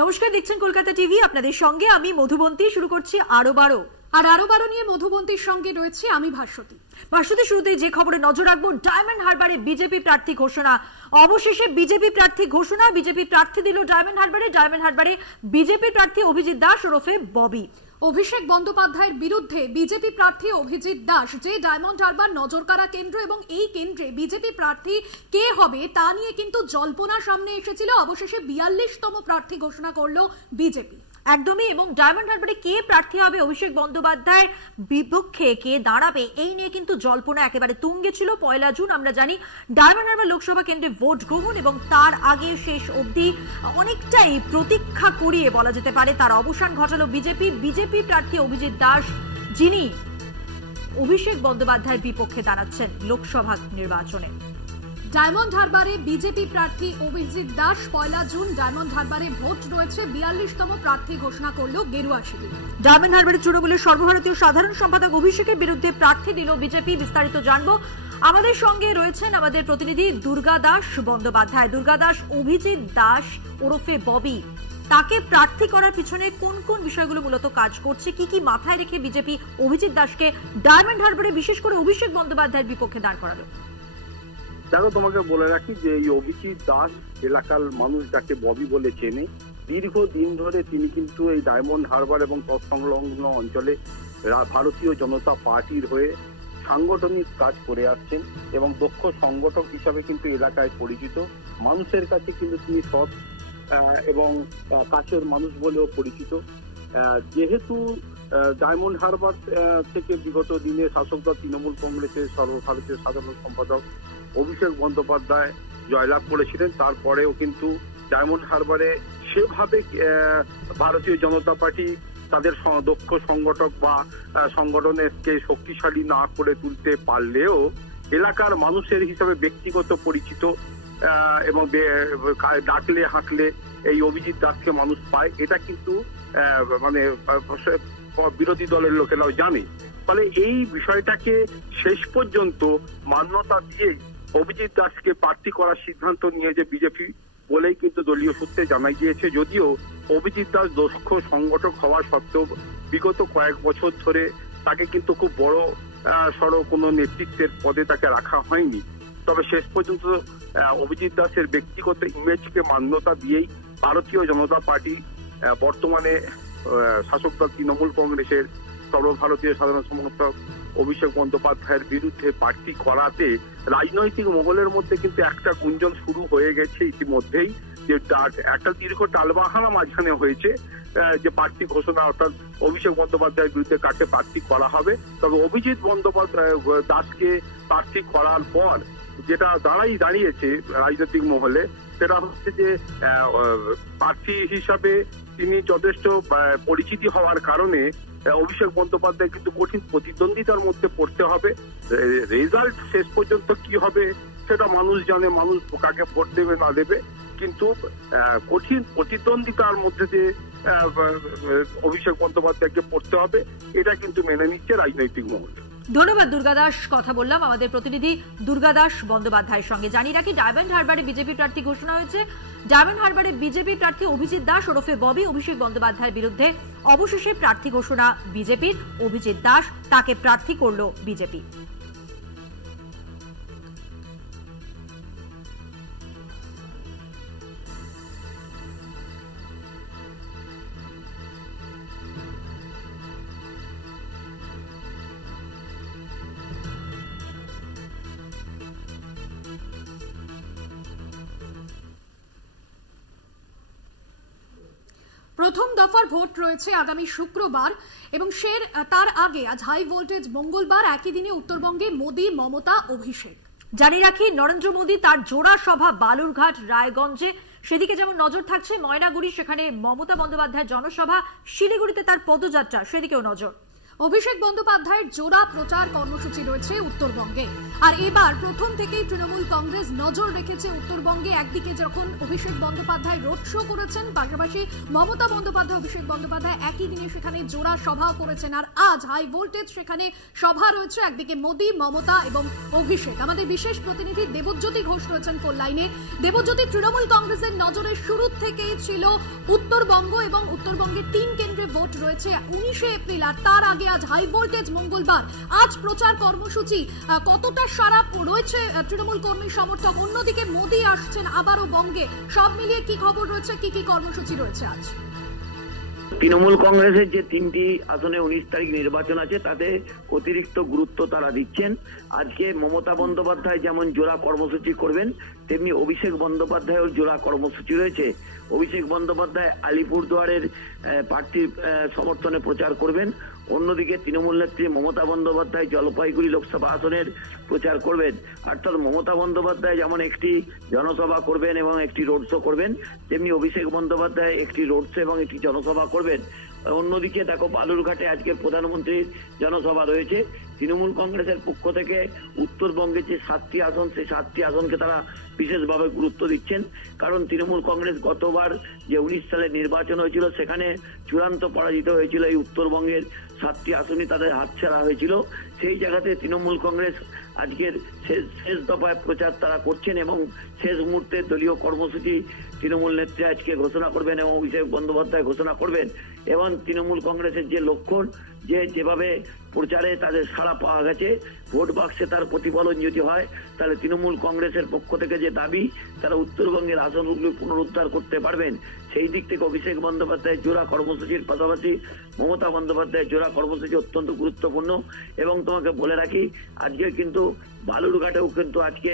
নমস্কার, দেখছেন কলকাতা টিভি। আপনাদের সঙ্গে আমি মধুবন্তী। শুরু করছি আরো বারো নিয়ে। মধুবন্তীর সঙ্গে রয়েছে আমি ভাস্বতী। শুরুতে যে খবরে নজর রাখবো, ডায়মন্ড হারবারে বিজেপি প্রার্থী ঘোষণা। অবশেষে বিজেপি প্রার্থী ঘোষণা। বিজেপি প্রার্থী দিল ডায়মন্ড হারবারে বিজেপি প্রার্থী অভিজিৎ দাস ওরফে ববি। অভিষেক বন্দ্যোপাধ্যায়ের বিরুদ্ধে বিজেপি প্রার্থী অভিজিৎ দাস, যে ডায়মন্ড হারবার নজরকাড়া কেন্দ্র, এবং এই কেন্দ্রে বিজেপি প্রার্থী কে হবে তা নিয়ে কিন্তু জল্পনা সামনে এসেছিল। অবশেষে 42তম প্রার্থী ঘোষণা করলো বিজেপি। একদমই। এবং ডায়মন্ড হারবারে কে প্রার্থী হবে, অভিষেক বন্দ্যোপাধ্যায়ের বিপক্ষে কে দাঁড়াবে, এই নিয়ে কিন্তু জল্পনা একেবারে তুঙ্গে ছিল। 1 জুন আমরা জানি ডায়মন্ড হারবার লোকসভা কেন্দ্রে ভোট গ্রহণ, এবং তার আগে শেষ অবধি অনেকটাই প্রতীক্ষা করিয়ে বলা যেতে পারে তার অবসান ঘটালো বিজেপি প্রার্থী অভিজিৎ দাস, যিনি অভিষেক বন্দ্যোপাধ্যায়ের বিপক্ষে দাঁড়াচ্ছেন লোকসভা নির্বাচনে। ডায়মন্ড হারবারে বিজেপি প্রার্থী অভিজিৎ দাস। 1 জুন ডায়মন্ড হারবারে ভোট রয়েছে। 42তম প্রার্থী ঘোষণা করলো গেরুয়া শিবির। ডায়মন্ড হারবারের তৃণমূলের সর্বভারতীয় সাধারণ সম্পাদক অভিষেকের বিরুদ্ধে প্রার্থী দিল বিজেপি। বিস্তারিত জানবো, আমাদের সঙ্গে রয়েছেন আমাদের প্রতিনিধি দুর্গা দাস বন্দ্যোপাধ্যায়। দুর্গা দাস, অভিজিৎ দাস ওরফে ববি, তাকে প্রার্থী করার পিছনে কোন কোন বিষয়গুলো মূলত কাজ করছে, কি মাথায় রেখে বিজেপি অভিজিৎ দাসকে ডায়মন্ড হারবারে বিশেষ করে অভিষেক বন্দ্যোপাধ্যায়ের বিপক্ষে দাঁড় করালো? দেখো, তোমাকে বলে রাখি যে এই অভিজিৎ দাস এলাকার মানুষ যাকে ববি বলে চেনে, দীর্ঘদিন ধরে তিনি কিন্তু এই ডায়মন্ড হারবার এবং তৎসংলগ্ন অঞ্চলে ভারতীয় জনতা পার্টির হয়ে সাংগঠনিক কাজ করে আসছেন এবং দক্ষ সংগঠক হিসাবে কিন্তু এলাকায় পরিচিত। মানুষের কাছে কিন্তু তিনি সৎ এবং কাছের মানুষ বলেও পরিচিত। যেহেতু ডায়মন্ড হারবার থেকে বিগত দিনে শাসক দল তৃণমূল কংগ্রেসের সর্বভারতীয় সাধারণ সম্পাদক অভিষেক বন্দ্যোপাধ্যায় জয়লাভ করেছিলেন, তারপরেও কিন্তু ডায়মন্ড হারবারে সেভাবে ভারতীয় জনতা পার্টি তাদের দক্ষ সংগঠক বা সংগঠনকে শক্তিশালী না করে তুলতে পারলেও এলাকার মানুষের হিসাবে ব্যক্তিগত পরিচিত এবং ডাকলে হাঁকলে এই অভিজিৎ দাসকে মানুষ পায়, এটা কিন্তু মানে বিরোধী দলের লোকেরাও জানে। ফলে এই বিষয়টাকে শেষ পর্যন্ত মান্যতা দিয়ে অভিজিৎ দাসকে প্রার্থী করার সিদ্ধান্ত নিয়েছে বিজেপি বলেই কিন্তু দলীয় সূত্রে জানা গিয়েছে। যদিও অভিজিৎ দাস দক্ষ সংগঠক হওয়া সত্ত্বেও বিগত কয়েক বছর ধরে তাকে কিন্তু খুব বড় সড়ো কোনো নেতৃত্বের পদে তাকে রাখা হয়নি। তবে শেষ পর্যন্ত অভিজিৎ দাসের ব্যক্তিগত ইমেজকে মান্যতা দিয়েই ভারতীয় জনতা পার্টি বর্তমানে শাসক দল তৃণমূল কংগ্রেসের সর্বভারতীয় সাধারণ সম্পাদক অভিষেক বন্দ্যোপাধ্যায়ের বিরুদ্ধে প্রার্থী করাতে রাজনৈতিক মহলের মধ্যে কিন্তু একটা গুঞ্জন শুরু হয়ে গেছে ইতিমধ্যেই, যে একটা দীর্ঘ টালবাহানা মাঝখানে হয়েছে যে প্রার্থী ঘোষণা, অর্থাৎ অভিষেক বন্দ্যোপাধ্যায়ের বিরুদ্ধে কাকে প্রার্থী করা হবে। তবে অভিজিৎ বন্দ্যোপাধ্যায় দাসকে প্রার্থী করার পর যেটা দাঁড়িয়েছে রাজনৈতিক মহলে, সেটা হচ্ছে যে প্রার্থী হিসাবে তিনি যথেষ্ট পরিচিতি হওয়ার কারণে অভিষেক বন্দ্যোপাধ্যায় কিন্তু কঠিন প্রতিদ্বন্দ্বিতার মধ্যে পড়তে হবে। রেজাল্ট শেষ পর্যন্ত কি হবে সেটা মানুষ জানে, মানুষ কাকে ভোট দেবে না দেবে, কিন্তু কঠিন প্রতিদ্বন্দ্বিতার মধ্যে যে অভিষেক বন্দ্যোপাধ্যায়কে পড়তে হবে এটা কিন্তু মেনে নিচ্ছে রাজনৈতিক মহল। ধন্যবাদ দুর্গা দাস। কথা বললাম আমাদের প্রতিনিধি দুর্গা দাস বন্দ্যোপাধ্যায়ের সঙ্গে। জানিয়ে রাখি, ডায়মন্ড হারবারে বিজেপি প্রার্থী ঘোষণা হয়েছে। ডায়মন্ড হারবারে বিজেপি প্রার্থী অভিজিৎ দাস ওরফে ববি, অভিষেক বন্দ্যোপাধ্যায়ের বিরুদ্ধে অবশেষে প্রার্থী ঘোষণা বিজেপির। অভিজিৎ দাস, তাকে প্রার্থী করল বিজেপি। প্রথম দফার ভোট রয়েছে আগামী শুক্রবার, এবং তার আগে আজ হাই ভোল্টেজ মঙ্গলবার। একই দিনে উত্তরবঙ্গে মোদী, মমতা, অভিষেক। জানিয়ে রাখি, নরেন্দ্র মোদী তার জোড়া সভা বালুরঘাট, রায়গঞ্জে, সেদিকে যেমন নজর থাকছে। ময়নাগুড়ি, সেখানে মমতা বন্দ্যোপাধ্যায়ের জনসভা। শিলিগুড়িতে তার পদযাত্রা, সেদিকেও নজর। অভিষেক বন্দ্যোপাধ্যায়ের জোড়া প্রচার কর্মসূচি রয়েছে উত্তরবঙ্গে। আর এবার প্রথম থেকেই তৃণমূল কংগ্রেস নজর রেখেছে উত্তরবঙ্গে। একদিকে যখন অভিষেক বন্দ্যোপাধ্যায় রোড শো করেছেন, পাশাপাশি মমতা বন্দ্যোপাধ্যায়, অভিষেক বন্দ্যোপাধ্যায় একই দিনে সেখানে জোড়া সভাও করেছেন। আর আজ হাই ভোল্টেজ সেখানে সভা রয়েছে, একদিকে মোদী, মমতা এবং অভিষেক। আমাদের বিশেষ প্রতিনিধি দেবজ্যোতি ঘোষ রয়েছেন ফোন লাইনে। দেবজ্যোতি, তৃণমূল কংগ্রেসের নজরের শুরু থেকেই ছিল উত্তরবঙ্গ এবং উত্তরবঙ্গের 3 কেন্দ্রে ভোট রয়েছে 19শে এপ্রিল, আর তার আগে আজ হাই ভোল্টেজ মঙ্গলবার। আজ প্রচার কর্মসূচি কতটা সারা রয়েছে তৃণমূল কর্মী সমর্থক? অন্যদিকে মোদী আসছেন আবারও বঙ্গে। সব মিলিয়ে কি খবর রয়েছে, কি কি কর্মসূচি রয়েছে আজ? তৃণমূল কংগ্রেসের যে 3টি আসনে 19 তারিখ নির্বাচন আছে তাতে অতিরিক্ত গুরুত্ব তারা দিচ্ছেন। আজকে মমতা বন্দ্যোপাধ্যায় যেমন জোড়া কর্মসূচি করবেন, তেমনি অভিষেক বন্দ্যোপাধ্যায়ের জোড়া কর্মসূচি রয়েছে। অভিষেক বন্দ্যোপাধ্যায় আলিপুরদুয়ারের প্রার্থীর সমর্থনে প্রচার করবেন। অন্যদিকে তৃণমূল নেত্রী মমতা বন্দ্যোপাধ্যায় জলপাইগুড়ি লোকসভা আসনের প্রচার করবেন। অর্থাৎ মমতা বন্দ্যোপাধ্যায় যেমন একটি জনসভা করবেন এবং একটি রোড শো করবেন, তেমনি অভিষেক বন্দ্যোপাধ্যায় একটি রোড শো এবং একটি জনসভা করবেন। অন্যদিকে দেখো, বালুরঘাটে আজকে প্রধানমন্ত্রীর জনসভা রয়েছে। তৃণমূল কংগ্রেসের পক্ষ থেকে উত্তরবঙ্গের যে 7টি আসন, সেই 7টি আসনকে তারা বিশেষভাবে গুরুত্ব দিচ্ছেন। কারণ তৃণমূল কংগ্রেস গতবার যে 19 সালে নির্বাচন হয়েছিল সেখানে চূড়ান্ত পরাজিত হয়েছিল। এই উত্তরবঙ্গের 7টি আসনই তাদের হাতছাড়া হয়েছিল। সেই জায়গাতে তৃণমূল কংগ্রেস আজকের শেষ দফায় প্রচার তারা করছেন এবং শেষ মুহূর্তে দলীয় কর্মসূচি তৃণমূল নেত্রী আজকে ঘোষণা করবেন এবং অভিষেক বন্দ্যোপাধ্যায় ঘোষণা করবেন। এবং তৃণমূল কংগ্রেসের যে লক্ষণ, যেভাবে প্রচারে তাদের সাড়া পাওয়া গেছে, ভোট বাক্সে তার প্রতিফলন যদি হয়, তাহলে তৃণমূল কংগ্রেসের পক্ষ থেকে যে দাবি, তারা উত্তরবঙ্গের আসনগুলি পুনরুদ্ধার করতে পারবেন। সেই দিক থেকে অভিষেক বন্দ্যোপাধ্যায়ের জোড়া কর্মসূচির পাশাপাশি মমতা বন্দ্যোপাধ্যায়ের জোড়া কর্মসূচি অত্যন্ত গুরুত্বপূর্ণ। এবং তোমাকে বলে রাখি, আজকে কিন্তু বালুরঘাটেও কিন্তু আজকে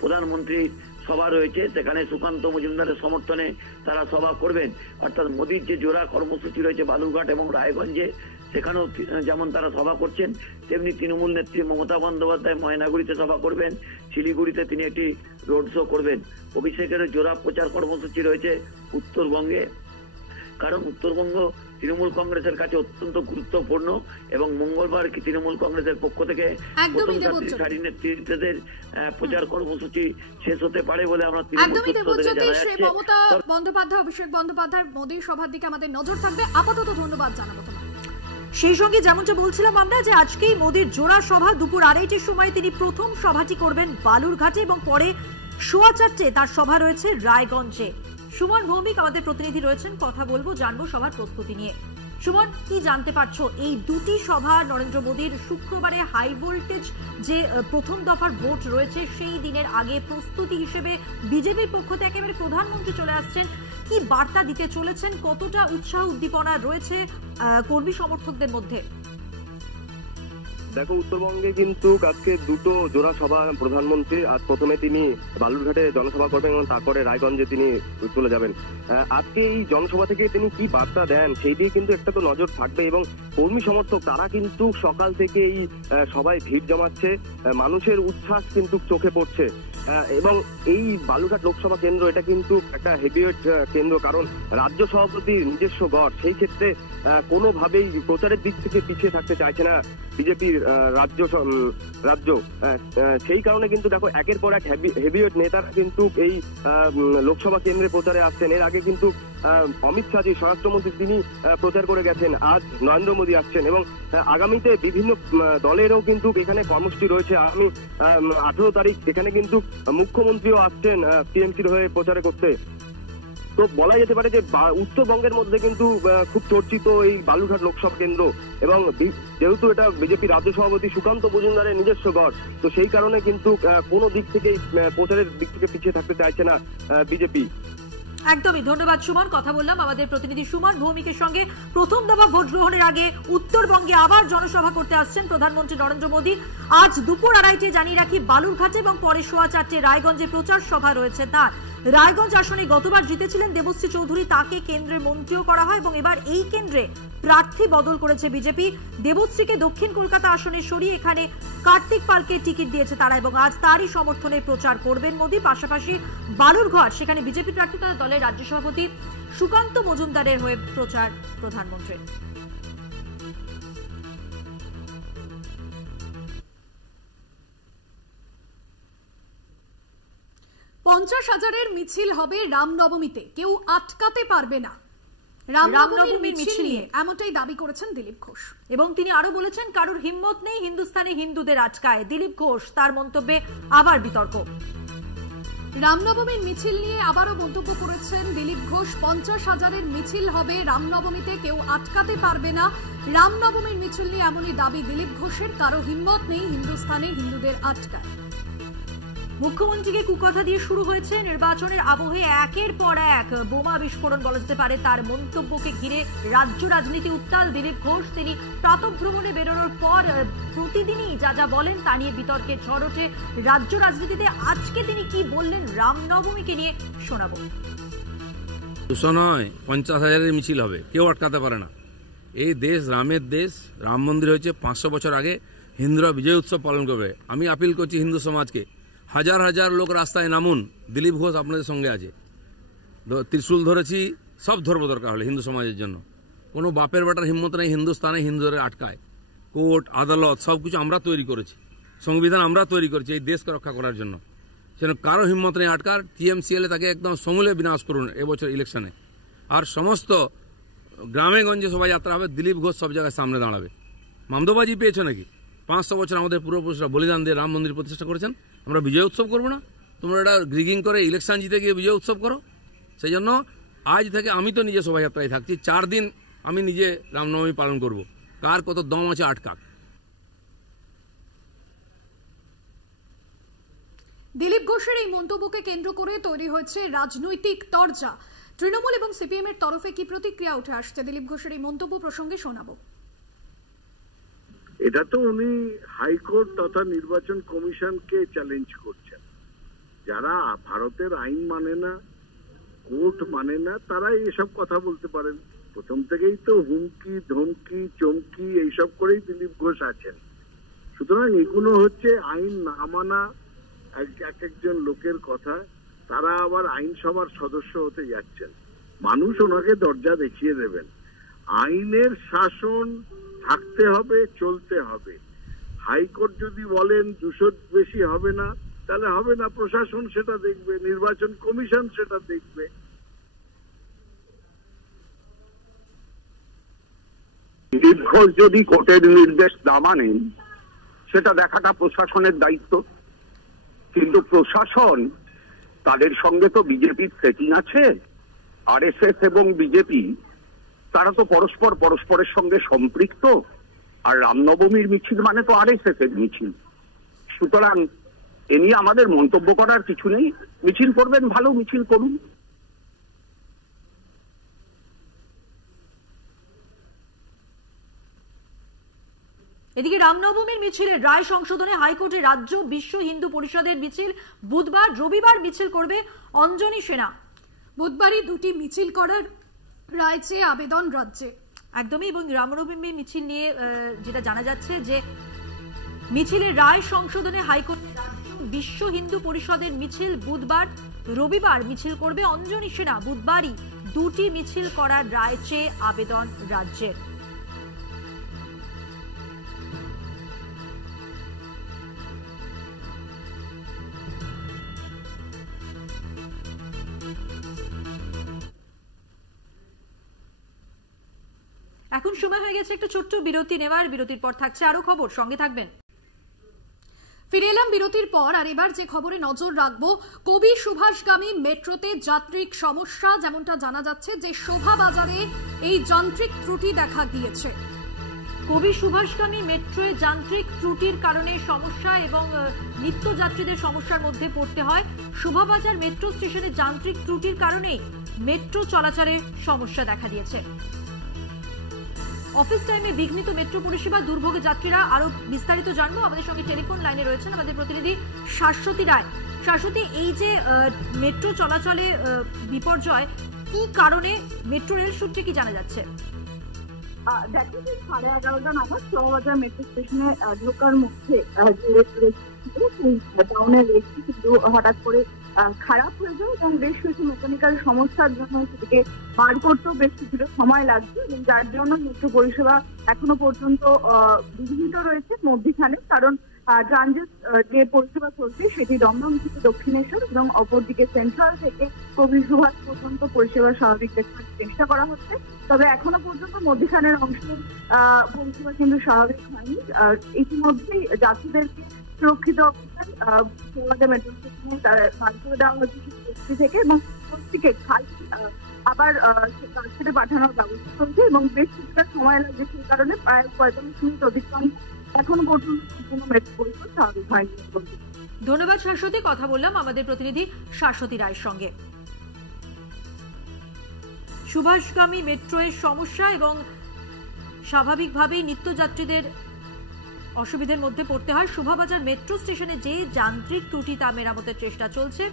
প্রধানমন্ত্রী সভা রয়েছে, সেখানে সুকান্ত মজুমদারের সমর্থনে তারা সভা করবেন। অর্থাৎ মোদীর যে জোড়া কর্মসূচি রয়েছে বালুরঘাট এবং রায়গঞ্জে, সেখানেও যেমন তারা সভা করছেন, তেমনি তৃণমূল নেত্রী মমতা বন্দ্যোপাধ্যায় ময়নাগুড়িতে সভা করবেন, শিলিগুড়িতে তিনি একটি রোড শো করবেন। অভিষেকের জোড়া প্রচার কর্মসূচি রয়েছে উত্তরবঙ্গে, কারণ উত্তরবঙ্গ তৃণমূল কংগ্রেসের কাছে অত্যন্ত গুরুত্বপূর্ণ। এবং মঙ্গলবার তৃণমূল কংগ্রেসের পক্ষ থেকে প্রথম সারি নেতৃত্বদের প্রচার কর্মসূচি শেষ হতে পারে বলে আমরা মমতা বন্দ্যোপাধ্যায়, অভিষেক বন্দ্যোপাধ্যায় মোদীর সভার দিকে আমাদের নজর থাকবে। আপাতত ধন্যবাদ জানাবো তোমাকে। সেই সঙ্গে যেমনটা বলছিলাম আমরা, যে আজকেই মোদীর জোড়া সভা দুপুর 2:30টার সময় তিনি প্রথম সভাটি করবেন বালুরঘাটে এবং পরে 4:15 তার সভা রয়েছে রায়গঞ্জে। সুমন ভৌমিক আমাদের প্রতিনিধি রয়েছেন, কথা বলবো, জানবো সভার প্রস্তুতি নিয়ে। সুমন, কি জানতে পারছো এই দুটি সভা? নরেন্দ্র মোদীর শুক্রবারে হাই ভোল্টেজ যে প্রথম দফার ভোট রয়েছে, সেই দিনের আগে প্রস্তুতি হিসেবে বিজেপির পক্ষ থেকে একেবারে প্রধানমন্ত্রী চলে আসছেন। কি বার্তা দিতে চলেছেন? কতটা উৎসাহ উদ্দীপনা রয়েছে কর্মী সমর্থকদের মধ্যে? দেখো, উত্তরবঙ্গে কিন্তু আজকে দুটো জোড়া সভা প্রধানমন্ত্রী। আজ প্রথমে তিনি বালুরঘাটে জনসভা করবেন এবং তারপরে রায়গঞ্জে তিনি চলে যাবেন। আজকে এই জনসভা থেকে তিনি কি বার্তা দেন সেই দিকে কিন্তু একটা তো নজর থাকবে। এবং কর্মী সমর্থক তারা কিন্তু সকাল থেকে এই সভায় ভিড় জমাচ্ছে, মানুষের উচ্ছ্বাস কিন্তু চোখে পড়ছে। এবং এই বালুরঘাট লোকসভা কেন্দ্র এটা কিন্তু একটা হেভিওয়েট কেন্দ্র, কারণ রাজ্য সভাপতির নিজস্ব গড়। সেই ক্ষেত্রে কোনোভাবেই প্রচারের দিক থেকে পিছিয়ে থাকতে চাইছে না বিজেপির রাজ্য। সেই কারণে কিন্তু দেখো, একের পর এক হেভিওয়েট নেতারা কিন্তু এই লোকসভা কেন্দ্রে প্রচারে আসছেন। এর আগে কিন্তু অমিত শাহ, স্বরাষ্ট্রমন্ত্রী, তিনি প্রচার করে গেছেন। আজ নরেন্দ্র মোদী আসছেন এবং আগামীতে বিভিন্ন দলেরও কিন্তু এখানে কর্মসূচি রয়েছে। আগামী 18 তারিখ এখানে কিন্তু মুখ্যমন্ত্রীও আসছেন টিএমসির হয়ে প্রচারে করতে। তো বলা যেতে পারে যে উত্তরবঙ্গের মধ্যে কিন্তু খুব চর্চিত এই বালুরঘাট লোকসভা কেন্দ্র। এবং যেহেতু এটা বিজেপি রাজ্য সভাপতি সুকান্ত মজুমদারের নিজস্ব গড়, তো সেই কারণে কিন্তু কোনো দিক থেকে প্রচারের দিক থেকে পিছিয়ে থাকতে চাইছে না বিজেপি। একদমই ধন্যবাদ সুমন। কথা বললাম আমাদের প্রতিনিধি সুমন ভৌমিকের সঙ্গে। প্রথম দফা ভোট গ্রহণের আগে উত্তরবঙ্গে আবার জনসভা করতে আসছেন প্রধানমন্ত্রী নরেন্দ্র মোদী। আজ দুপুর 2:30টায় জানিয়ে রাখি বালুরঘাটে এবং পরে 4:15 রায়গঞ্জে প্রচার সভা রয়েছে তার। রায়গঞ্জ আসনে গতবার জিতেছিলেন দেবশ্রী চৌধুরী, তাকে কেন্দ্রের মন্ত্রীও করা হয় এবং এবার এই কেন্দ্রে প্রার্থী বদল করেছে বিজেপি। দেবশ্রীকে দক্ষিণ কলকাতা আসনে সরিয়ে এখানে কার্তিক পালকে টিকিট দিয়েছে তারা এবং আজ তারই সমর্থনে প্রচার করবেন মোদী। পাশাপাশি বালুরঘাট, সেখানে বিজেপি প্রার্থী তথা দলের রাজ্য সভাপতি সুকান্ত মজুমদারের হয়ে প্রচার প্রধানমন্ত্রী। 50,000-এর মিছিল হবে রামনবমীতে, কেউ আটকাতে পারবে না। রামনবমীর মিছিল নিয়ে এমনটাই দাবি করেছেন দিলীপ ঘোষ এবং তিনি আরো বলেছেন কারোর হিম্মত নেই হিন্দুস্তানে হিন্দুদের আটকায়। দিলীপ ঘোষ তার মন্তব্যে আবার বিতর্ক। রামনবমীর মিছিল নিয়ে আবারও মন্তব্য করেছেন দিলীপ ঘোষ। 50,000-এর মিছিল হবে রামনবমীতে, কেউ আটকাতে পারবে না। রামনবমীর মিছিল নিয়ে এমনই দাবি দিলীপ ঘোষের, কারো হিম্মত নেই হিন্দুস্তানে হিন্দুদের আটকায়। মুখ্যমন্ত্রীকে কুকথা দিয়ে শুরু হয়েছে নির্বাচনের আবহে একের পর এক বোমা বিস্ফোরণ বলা যেতে পারে। তার মন্তব্যকে ঘিরে রাজ্য রাজনীতি উত্তাল। দিলীপ ঘোষ তিনি প্রাতঃভ্রমণে বেরোনোর পর প্রতিদিনই যা যা বলেন তা নিয়ে বিতর্কের ঝড় ওঠে রাজ্য রাজনীতিতে। আজকে তিনি কি বললেন রামনবমীকে নিয়ে শোনাবো। 200 নয় 50,000-এর মিছিল হবে, কেউ আটকাতে পারে না। এই দেশ রামের দেশ, রাম মন্দির হয়েছে 500 বছর আগে। হিন্দুরা বিজয় উৎসব পালন করবে। আমি আপিল করছি হিন্দু সমাজকে, হাজার হাজার লোক রাস্তায় নামুন। দিলীপ ঘোষ আপনাদের সঙ্গে আছে। ত্রিশূল ধরেছি, সব ধর্ম দরকার হলে হিন্দু সমাজের জন্য। কোনো বাপের বেটার হিম্মত নেই হিন্দুস্তানে হিন্দুদের আটকায়। কোর্ট আদালত সব কিছু আমরা তৈরি করেছি, সংবিধান আমরা তৈরি করেছি এই দেশকে রক্ষা করার জন্য। সেজন্য কারো হিম্মত নেই আটকার। টিএমসিএলে তাকে একদম সমূলে বিনাশ করুন এবছর ইলেকশনে। আর সমস্ত গ্রামে গঞ্জে শোভাযাত্রা হবে, দিলীপ ঘোষ সব জায়গায় সামনে দাঁড়াবে। মামদোবাজি পেয়েছো নাকি? 500 বছর আমাদের পূর্বপুরুষরা বলিদান দিয়ে রাম মন্দির প্রতিষ্ঠা করেছেন। আমরা বিজয় উৎসব করবো না? তোমরা এটা গ্রিগিং করে ইলেকশন জিতে গিয়ে বিজয় উৎসব করো। সেই জন্য আজ থেকে আমি তো নিজে শোভাযাত্রায় থাকছি। 4 দিন আমি নিজে রামনবমী পালন করব। কার কত দম আছে আটকাক। দিলীপ ঘোষের এই মন্তব্যকে কেন্দ্র করে তৈরি হয়েছে রাজনৈতিক তরজা। তৃণমূল এবং সিপিএম এর তরফে কি প্রতিক্রিয়া উঠে আসছে দিলীপ ঘোষের এই মন্তব্য প্রসঙ্গে শোনাবো। এটা তো উনি হাইকোর্ট তথা নির্বাচন কমিশনকে চ্যালেঞ্জ করছেন। যারা ভারতের আইন মানে না, কোর্ট মানে না, তারাই এসব কথা বলতে পারেন। প্রথম থেকেই তো হুমকি ধমকি চমকি এইসব করেই দিলীপ ঘোষ আছেন। সুতরাং এগুলো হচ্ছে আইন না মানা এক একজন লোকের কথা। তারা আবার আইনসভার সদস্য হতে যাচ্ছেন। মানুষ ওনাকে দরজা দেখিয়ে দেবেন। আইনের শাসন থাকতে হবে, চলতে হবে। হাইকোর্ট যদি বলেন 200 বেশি হবে না, তাহলে হবে না। প্রশাসন সেটা দেখবে, নির্বাচন কমিশন সেটা দেখবে। দিলীপ ঘোষ যদি কোর্টের নির্দেশ না মানেন, সেটা দেখাটা প্রশাসনের দায়িত্ব। কিন্তু প্রশাসন, তাদের সঙ্গে তো বিজেপির সেটিং আছে। আরএসএস এবং বিজেপি তারা তো পরস্পরের সঙ্গে সম্পৃক্ত। আর রামনবমীর মিছিল মানে তো আরএসএস এর মিছিল। সুতরাং এ নিয়ে আমাদের মন্তব্য করার কিছু নেই। মিছিল করবেন, ভালো মিছিল করুন। এদিকে রামনবমীর মিছিলের রায় সংশোধনে হাইকোর্টে রাজ্য বিশ্ব হিন্দু পরিষদের মিছিল বুধবার, রবিবার মিছিল করবে অঞ্জনী সেনা। বুধবারই 2টি মিছিল করার রায় চেয়ে আবেদন রাজ্যে। একদমই। এবং রামনবমীর মিছিল নিয়ে যেটা জানা যাচ্ছে যে মিছিলের রায় সংশোধনে হাইকোর্টে বিশ্ব হিন্দু পরিষদের মিছিল বুধবার, রবিবার মিছিল করবে অঞ্জনী সেনা। বুধবারই 2টি মিছিল করার রায় চেয়ে আবেদন রাজ্যের। এখন সময় হয়ে গেছে একটা ছোট্ট বিরতি নেওয়ার। বিরতির পর থাকছে আরো খবর, সঙ্গে থাকবেন। ফিরে এলাম বিরতির পর। আর এবার যে খবরে নজর রাখবো, কবি সুভাষগামী মেট্রোতে যান্ত্রিক সমস্যা। যেমনটা জানা যাচ্ছে যে শোভাবাজারে এই যান্ত্রিক ত্রুটি দেখা গিয়েছে। কবি সুভাষগামী মেট্রোয় যান্ত্রিক ত্রুটির কারণে সমস্যা এবং নিত্যযাত্রীদের সমস্যার মধ্যে পড়তে হয়। শোভাবাজার মেট্রো স্টেশনে যান্ত্রিক ত্রুটির কারণে মেট্রো চলাচলে সমস্যা দেখা দিয়েছে। অফিস টাইমে বিঘ্নিত মেট্রো পরিষেবা, দুর্ভোগে যাত্রীরা। আরো বিস্তারিত জানবো। আমাদের সঙ্গে টেলিফোন লাইনে রয়েছেন আমাদের প্রতিনিধি শাশ্বতী রায়। শাশ্বতী, এই যে মেট্রো চলাচলে বিপর্যয়, কি কারণে মেট্রো রেল সূত্রে কি জানা যাচ্ছে? দেখো, 11:30 নাগাদ শোভাবাজার মেট্রো স্টেশনে ঢোকার মুখে টাউনের রেলটি কিন্তু হঠাৎ করে খারাপ হয়ে যায় এবং বেশ কিছু মেকানিক্যাল সমস্যার জন্য সেটিকে বার করতেও বেশ কিছুটা সময় লাগছে এবং যার জন্য মেট্রো পরিষেবা এখনো পর্যন্ত বিঘ্নিত রয়েছে মধ্যখানে। কারণ ট্রানজিট যে পরিষেবা চলছে সেটি দমদম থেকে দক্ষিণেশ্বর এবং অপরদিকে সেন্ট্রাল থেকে কবি সুভাষ পর্যন্ত পরিষেবা স্বাভাবিক রাখার চেষ্টা করা হচ্ছে। তবে এখনো পর্যন্ত মধ্যখানের অংশের পরিষেবা কিন্তু স্বাভাবিক হয়নি। ইতিমধ্যেই যাত্রীদেরকে সুরক্ষিত অবস্থায় মেট্রো স্টেশনে বার করে দেওয়া হচ্ছে থেকে, এবং প্রত্যেকে খালি আবার কাছে পাঠানোর ব্যবস্থা চলছে এবং বেশ কিছুটা সময় লাগছে। সেই কারণে প্রায় 45 মিনিট অতিক্রম এখন পর্যন্ত সম্পূর্ণ মেট্রো পরিষেবা স্বাভাবিক হয়নি। ধন্যবাদ শাশ্বতী। কথা বললাম আমাদের প্রতিনিধি শাশ্বতী রায়ের সঙ্গে। সুভাষগামী মেট্রোয়ের সমস্যা এবং স্বাভাবিকভাবেই নিত্যযাত্রীদের অসুবিধার মধ্যে পড়তে হয়। শোভাবাজার মেট্রো স্টেশনে যে যান্ত্রিক ত্রুটি তা মেরামতের চেষ্টা চলছে।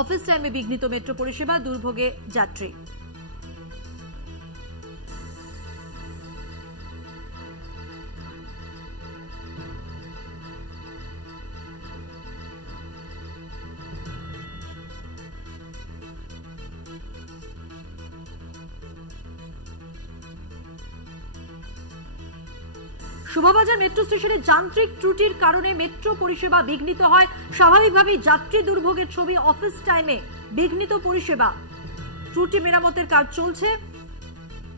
অফিস টাইমে বিঘ্নিত মেট্রো পরিষেবা, দুর্ভোগে যাত্রী। শোভাবাজার মেট্রো স্টেশনে যান্ত্রিক ত্রুটির কারণে মেট্রো পরিষেবা বিঘ্নিত হয়। স্বাভাবিকভাবেই যাত্রী দুর্ভোগের ছবি। অফিস টাইমে বিঘ্নিত পরিষেবা, ত্রুটি মেরামতের কাজ চলছে।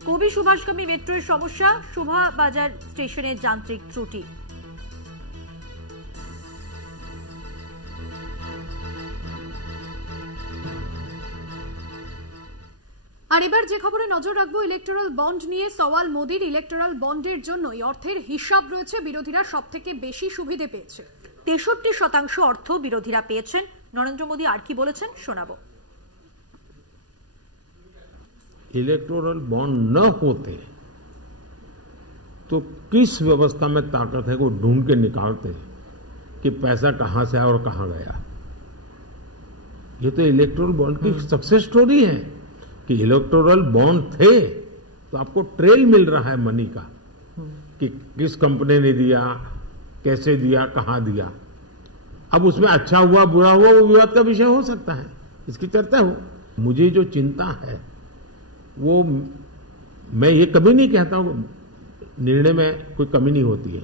কবি সুভাষগামী মেট্রোর সমস্যা, শোভাবাজার স্টেশনে যান্ত্রিক ত্রুটি। আর এবার যে খবরে নজর রাখবো, ইলেকটোরাল বন্ড নিয়ে সওয়াল মোদির। ইলেকটোরাল বন্ডের জন্যই অর্থের হিসাব রয়েছে, বিরোধীরা সবথেকে বেশি সুবিধে পেয়েছে। 63% অর্থ বিরোধীরা পেয়েছেন। নরেন্দ্র মোদী আর কি বলেছেন শোনাবো। इलेक्टोरल बॉन्ड न होते तो किस व्यवस्था में ताकत है को ढूंढ के निकालते कि पैसा कहां से आया और कहां गया। ये तो इलेक्टोरल बॉन्ड की सक्सेस स्टोरी है कि इलेक्टोरल बॉन्ड थे तो आपको ट्रेल मिल रहा है मनी का कि किस कंपनी ने दिया, कैसे दिया, कहां दिया। अब उसमें अच्छा हुआ बुरा हुआ वो विवाद का विषय हो सकता है, इसकी चर्चा हो। मुझे जो चिंता है वो, मैं ये कभी नहीं कहता हूं निर्णय में कोई कमी नहीं होती है।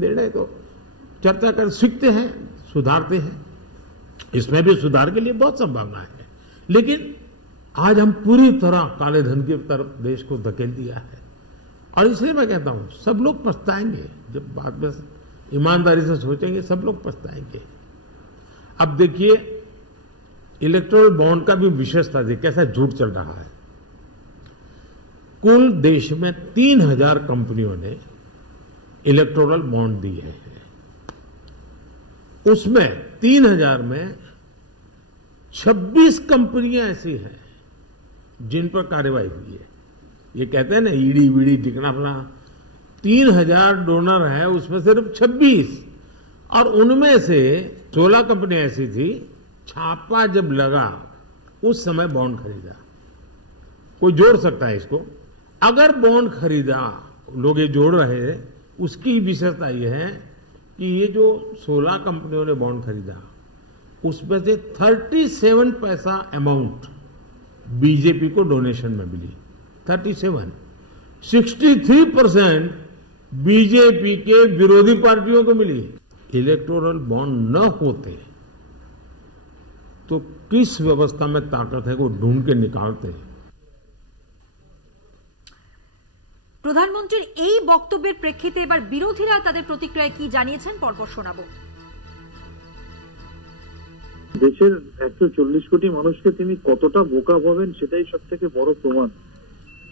निर्णय तो चर्चा कर सीखते हैं, सुधारते हैं। इसमें भी सुधार के लिए बहुत संभावना है, लेकिन आज हम पूरी तरह काले धन की तरफ देश को धकेल दिया है। और इसलिए मैं कहता हूं सब लोग पछताएंगे, जब बाद में ईमानदारी से सोचेंगे सब लोग पछताएंगे। अब देखिए इलेक्टोरल बॉन्ड का भी विशेषता देखिए कैसा झूठ चल रहा है। कुल देश में 3000 कंपनियों ने इलेक्टोरल बॉन्ड दिए हैं। उसमें 3000 में 26 कंपनियां ऐसी हैं जिन पर कार्रवाई हुई है। ये कहते हैं ना ईडी वीडी टिकना फला, 3000 डोनर है उसमें सिर्फ 26, और उनमें से 16 कंपनियां ऐसी थी छापा जब लगा उस समय बॉन्ड खरीदा। कोई जोड़ सकता है इसको, अगर बॉन्ड खरीदा, लोग ये जोड़ रहे हैं, उसकी विशेषता यह है कि ये जो 16 कंपनियों ने बॉन्ड खरीदा उसमें से 37 पैसा अमाउंट बीजेपी को डोनेशन में मिली। 63% बीजेपी के विरोधी पार्टियों को मिली। इलेक्टोरल बॉन्ड न होते तो किस व्यवस्था में ताकत है को ढूंढ के निकालते हैं। প্রধানমন্ত্রীর এই বক্তব্যের প্রেক্ষিতে এবার বিরোধীরা তাদের প্রতিক্রিয়া কি জানিয়েছেন পরপর শোনাবো। দেশের 140 কোটি মানুষকে তিনি কতটা বোকা ভাবেন সেটাই সব থেকে বড় প্রমাণ।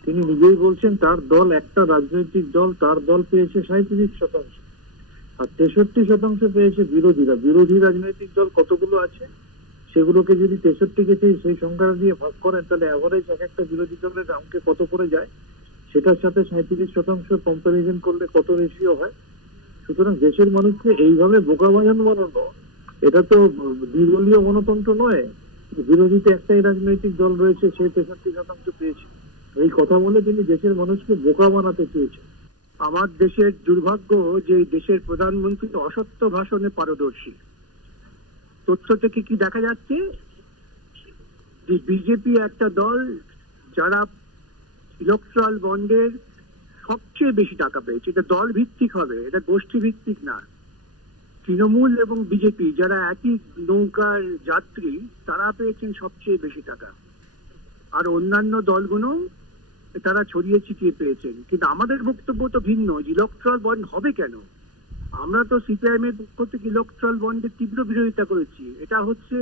তিনি নিজেই বলছেন তার দল একটা রাজনৈতিক দল, তার দল পেয়েছে 37% আর 63% পেয়েছে বিরোধীরা। বিরোধী রাজনৈতিক দল কতগুলো আছে সেগুলোকে যদি 63-কে সেই সংখ্যা দিয়ে ভাগ করেন তাহলে অ্যাভারেজ এক একটা বিরোধী দলের অঙ্কে কত করে যায়, সেটার সাথে 37% কম্পারিজন করলে কত রেশিও হয়। সুতরাং দেশের মানুষকে এইভাবে বোকা বানানো এটা তো দ্বিদলীয় গণতন্ত্র নয়। বিরোধীতে একটাই রাজনৈতিক দল রয়েছে, সে 63% পেয়েছে। এই কথা বলে তিনি দেশের মানুষকে বোকা বানাতে চেয়েছেন। আমার দেশের দুর্ভাগ্য যে দেশের প্রধানমন্ত্রী অসত্য ভাষণে পারদর্শী। তথ্য থেকে কি দেখা যাচ্ছে যে বিজেপি একটা দল যারা ইলেকট্রাল বন্ডের সবচেয়ে বেশি টাকা পেয়েছে। এটা দল ভিত্তিক হবে, এটা গোষ্ঠী ভিত্তিক না। তৃণমূল এবং বিজেপি যারা একই নৌকার যাত্রী, তারা পেয়েছেন সবচেয়ে বেশি টাকা, আর অন্যান্য দলগুলো তারা ছড়িয়ে ছিটিয়ে পেয়েছেন। কিন্তু আমাদের বক্তব্য তো ভিন্ন। ইলেকট্রাল বন্ড হবে কেন? আমরা তো সিপিআইএম এর পক্ষ থেকে ইলেকট্রাল বন্ডের তীব্র বিরোধিতা করেছি। এটা হচ্ছে